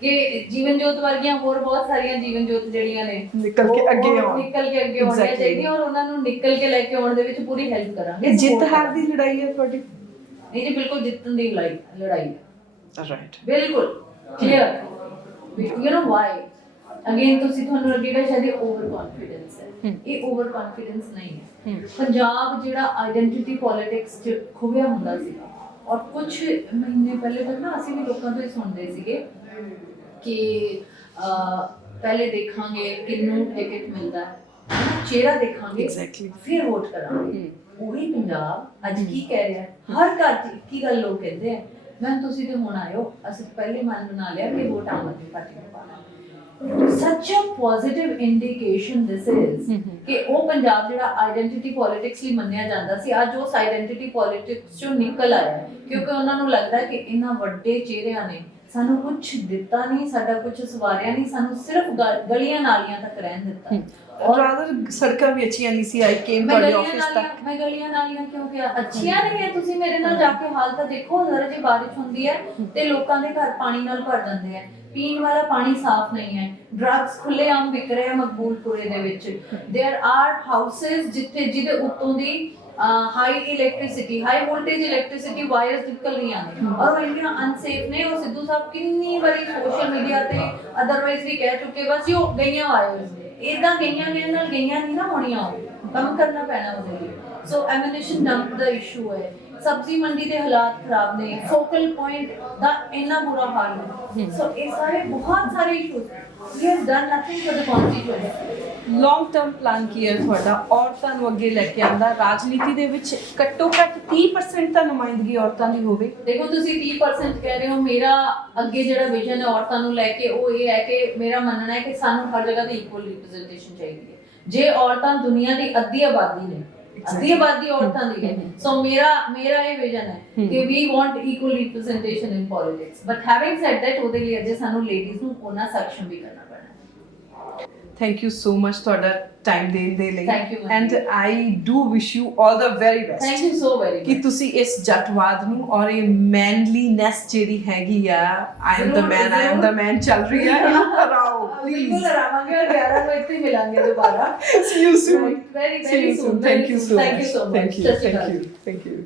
ਕਿ ਜੀਵਨ ਜੋਤ ਵਰਗੀਆਂ ਹੋਰ ਬਹੁਤ ਸਾਰੀਆਂ ਜੀਵਨ ਜੋਤ ਜਿਹੜੀਆਂ ਨੇ ਨਿਕਲ ਕੇ ਅੱਗੇ ਆਉਣੀਆਂ ਚਾਹੀਦੀਆਂ, ਔਰ ਉਹਨਾਂ ਨੂੰ ਨਿਕਲ ਕੇ ਲੈ ਕੇ ਆਉਣ ਦੇ ਵਿੱਚ ਪੂਰੀ ਹੈਲਪ ਕਰਾਂਗੇ। ਜਿੱਤ ਹਾਰ ਦੀ ਲੜਾਈ ਹੈ ਤੁਹਾਡੀ? ਨਹੀਂ ਜੀ, ਬਿਲਕੁਲ ਜਿੱਤਣ ਦੀ ਲੜਾਈ ਹੈ, ਰਾਈਟ, ਬਿਲਕੁਲ clear. You know why? Again ਤੁਹਾਨੂੰ ਲੱਗੇਗਾ ਸ਼ਾਇਦ ਇਹ ਓਵਰ ਕੌਨਫੀਡੈਂਸ ਹੈ, ਇਹ ਓਵਰ ਕੌਨਫੀਡੈਂਸ ਨਹੀਂ ਹੈ। ਪੰਜਾਬ ਜਿਹੜਾ ਆਇਡੈਂਟੀਟੀ ਪੋਲਿਟਿਕਸ 'ਚ ਖੁੱਭਿਆ ਹੁੰਦਾ ਸੀਗਾ, ਔਰ ਕੁਝ ਮਹੀਨੇ ਪਹਿਲੇ ਤੱਕ ਨਾ ਅਸੀਂ ਵੀ ਲੋਕਾਂ ਤੋਂ ਹੀ ਸੁਣਦੇ ਸੀਗੇ ਕਿ ਪਹਿਲੇ ਦੇਖਾਂਗੇ ਕਿੰਨੂੰ ਟਿਕਟ ਮਿਲਦਾ ਹੈ, ਚਿਹਰਾ ਦੇਖਾਂਗੇ ਫਿਰ ਵੋਟ ਕਰਾਂਗੇ। ਉਹੀ ਪੰਜਾਬ ਅੱਜ ਕੀ ਕਹਿ ਰਿਹਾ, ਹਰ ਘਰ 'ਚ ਇੱਕ ਹੀ ਗੱਲ ਲੋਕ ਕਹਿੰਦੇ ਆ, ਮੈਂ ਤੁਸੀਂ ਤੇ ਹੁਣ ਆਇਓ, ਅਸੀਂ ਪਹਿਲੇ ਮਨ ਬਣਾ ਲਿਆ ਕਿ ਵੋਟ ਆਮ ਆਦਮੀ ਪਾਰਟੀ ਨੂੰ ਪਾਣਾ। such a positive indication this is ਕਿ ਉਹ ਪੰਜਾਬ ਜਿਹੜਾ ਆਇਡੈਂਟੀਟੀ ਪੋਲਿਟਿਕਸ ਲਈ ਮੰਨਿਆ ਜਾਂਦਾ ਸੀ, ਅੱਜ ਉਸ ਆਇਡੈਂਟੀਟੀ ਪੋਲਿਟਿਕਸ ਚੋਂ ਨਿਕਲ ਆਇਆ, ਕਿਉਂਕਿ ਉਹਨਾਂ ਨੂੰ ਲੱਗਦਾ ਕਿ ਇਹਨਾਂ ਵੱਡੇ ਚਿਹਰਿਆਂ ਨੇ ਸਾਨੂੰ ਕੁਝ ਦਿੱਤਾ ਨਹੀਂ, ਸਾਡਾ ਕੁਝ ਸਵਾਰਿਆ ਨਹੀਂ, ਸਾਨੂੰ ਸਿਰਫ ਗਲੀਆਂ ਨਾਲੀਆਂ ਤੱਕ ਰਹਿਣ ਦਿੱਤਾ। ਔਰ ਰਾਦਰ ਸੜਕਾਂ ਵੀ ਅੱਛੀਆਂ ਨਹੀਂ ਸੀ। ਆਈ ਕੇਮ ਤੁਹਾਡੇ ਆਫਿਸ ਤੱਕ, ਮੈਂ ਗਲੀਆਂ ਨਾਲੀਆਂ ਕਿਉਂ ਕਿਹਾ ਅੱਛੀਆਂ ਨਹੀਂ ਹੈ? ਤੁਸੀਂ ਮੇਰੇ ਨਾਲ ਜਾ ਕੇ ਹਾਲ ਤਾਂ ਦੇਖੋ, ਜ਼ਰਾ ਜੇ ਬਾਰਿਸ਼ ਹੁੰਦੀ ਹੈ ਤੇ ਲੋਕਾਂ ਦੇ ਘਰ ਪਾਣੀ ਨਾਲ ਭਰ ਜਾਂਦੇ ਆ, ਪੀਣ ਵਾਲਾ ਪਾਣੀ ਸਾਫ਼ ਨਹੀਂ ਹੈ, ਡਰੱਗਸ ਖੁੱਲ੍ਹੇਆਮ ਵਿਕ ਰਹੇ ਆ ਮਕਬੂਲਪੁਰੇ ਦੇ ਵਿੱਚ, देयर आर ਹਾਊਸਸ ਜਿਹਦੇ ਉੱਤੋਂ ਦੀ ਹਾਈ ਵੋਲਟੇਜ ਇਲੈਕਟ੍ਰਿਸਿਟੀ ਵਾਇਰਸ ਨਿਕਲ ਰਹੀਆਂ ਨੇ, ਔਰ ਉਹ ਇੰਨੀਆਂ ਅਨਸੇਫ ਨੇ। ਉਹ ਸਿੱਧੂ ਸਾਹਿਬ ਕਿੰਨੀ ਵਾਰੀ ਸੋਸ਼ਲ ਮੀਡੀਆ ਤੇ ਅਦਰਵਾਈਜ਼ ਵੀ ਕਹਿ ਚੁੱਕੇ, ਬਸ ਜੀ ਉਹ ਗਈਆਂ ਵਾਇਰਸ ਨੇ, ਇਦਾਂ ਗਈਆਂ ਨਾਲ ਗਈਆਂ ਨਹੀਂ ਨਾ ਹੋਣੀਆਂ, ਕੰਮ ਕਰਨਾ ਪੈਣਾ ਉਹਦੇ ਲਈ। ਸੋ ਐਮੂਨੇਸ਼ਨ ਡੰਪ ਦਾ ਇਸ਼ੂ ਹੈ, ਸਬਜ਼ੀ ਮੰਡੀ ਦੇ ਹਾਲਾਤ ਖਰਾਬ ਨੇ, ਫੋਕਲ ਪੁਆਇੰਟ ਦਾ ਇੰਨਾ ਬੁਰਾ ਹਾਲ ਹੈ। ਸੋ ਇਹ ਸਾਰੇ ਬਹੁਤ ਸਾਰੇ ਇਸ਼ੂਜ਼ ਨੇ। We have done nothing for the constituency. Long term plan ਕੀ ਹੈ ਤੁਹਾਡਾ ਔਰਤਾਂ ਨੂੰ ਅੱਗੇ ਲੈ ਕੇ ਆਂਦਾ? ਰਾਜਨੀਤੀ ਦੇ ਵਿੱਚ ਘੱਟੋ ਘੱਟ 30% ਤਾਂ ਨੁਮਾਇੰਦਗੀ ਔਰਤਾਂ ਦੀ ਹੋਵੇ। ਦੇਖੋ ਤੁਸੀਂ 30% ਕਹਿ ਰਹੇ ਹੋ, ਮੇਰਾ ਅੱਗੇ ਜਿਹੜਾ ਵਿਜ਼ਨ ਹੈ ਔਰਤਾਂ ਨੂੰ ਲੈ ਕੇ ਉਹ ਇਹ ਹੈ ਕਿ ਮੇਰਾ ਮੰਨਣਾ ਹੈ ਕਿ ਸਾਨੂੰ ਹਰ ਜਗ੍ਹਾ ਤੇ ਇਕੁਅਲ ਰਿਪਰੈਜ਼ੈਂਟੇਸ਼ਨ ਚਾਹੀਦੀ ਹੈ। ਜੇ ਔਰਤਾਂ ਦੁਨੀਆ ਦੀ ਅੱਧੀ ਆਬਾਦੀ ਨੇ, ਅੱਧੀ ਆਬਾਦੀ ਔਰਤਾਂ ਦੀ ਹੈ, ਸੋ ਮੇਰਾ ਇਹ ਵਿਜ਼ਨ ਹੈ ਕਿ we want equal representation in politics. But having said that, ਉਹਦੇ ਲਈ ਅਜੇ ਸਾਨੂੰ ਲੇਡੀਜ਼ ਨੂੰ ਉਹਨਾਂ ਸੈਕਸ਼ਨ ਵੀ ਕਰਨਾ ਪੈਣਾ। ਥੈਂਕ ਯੂ ਸੋ ਮਚ ਤੁਹਾਡਾ ਟਾਈਮ ਦੇਣ ਦੇ ਲਈ Thank you, and I do wish you all the very best thank you so very ਕਿ ਤੁਸੀਂ ਇਸ ਜੱਟਵਾਦ ਨੂੰ ਔਰ ਇਹ ਮੈਨਲੀਨੈਸ ਜਿਹੜੀ ਹੈਗੀ ਆ ਆਈ ਐਮ ਦਾ ਮੈਨ ਚੱਲ ਰਹੀ ਆ ਇਹਨੂੰ ਹਰਾਓ ਬਿਲਕੁਲ ਪਲੀਜ਼ ਆਰਾਮਾਂਗੇ ਔਰ 11 ਨੂੰ ਇੱਥੇ ਮਿਲਾਂਗੇ ਦੁਬਾਰਾ see you soon Very, very see you soon. soon thank you so Thank you much so much. thank you ਸਤਿ ਸ਼੍ਰੀ thank Akal. you thank you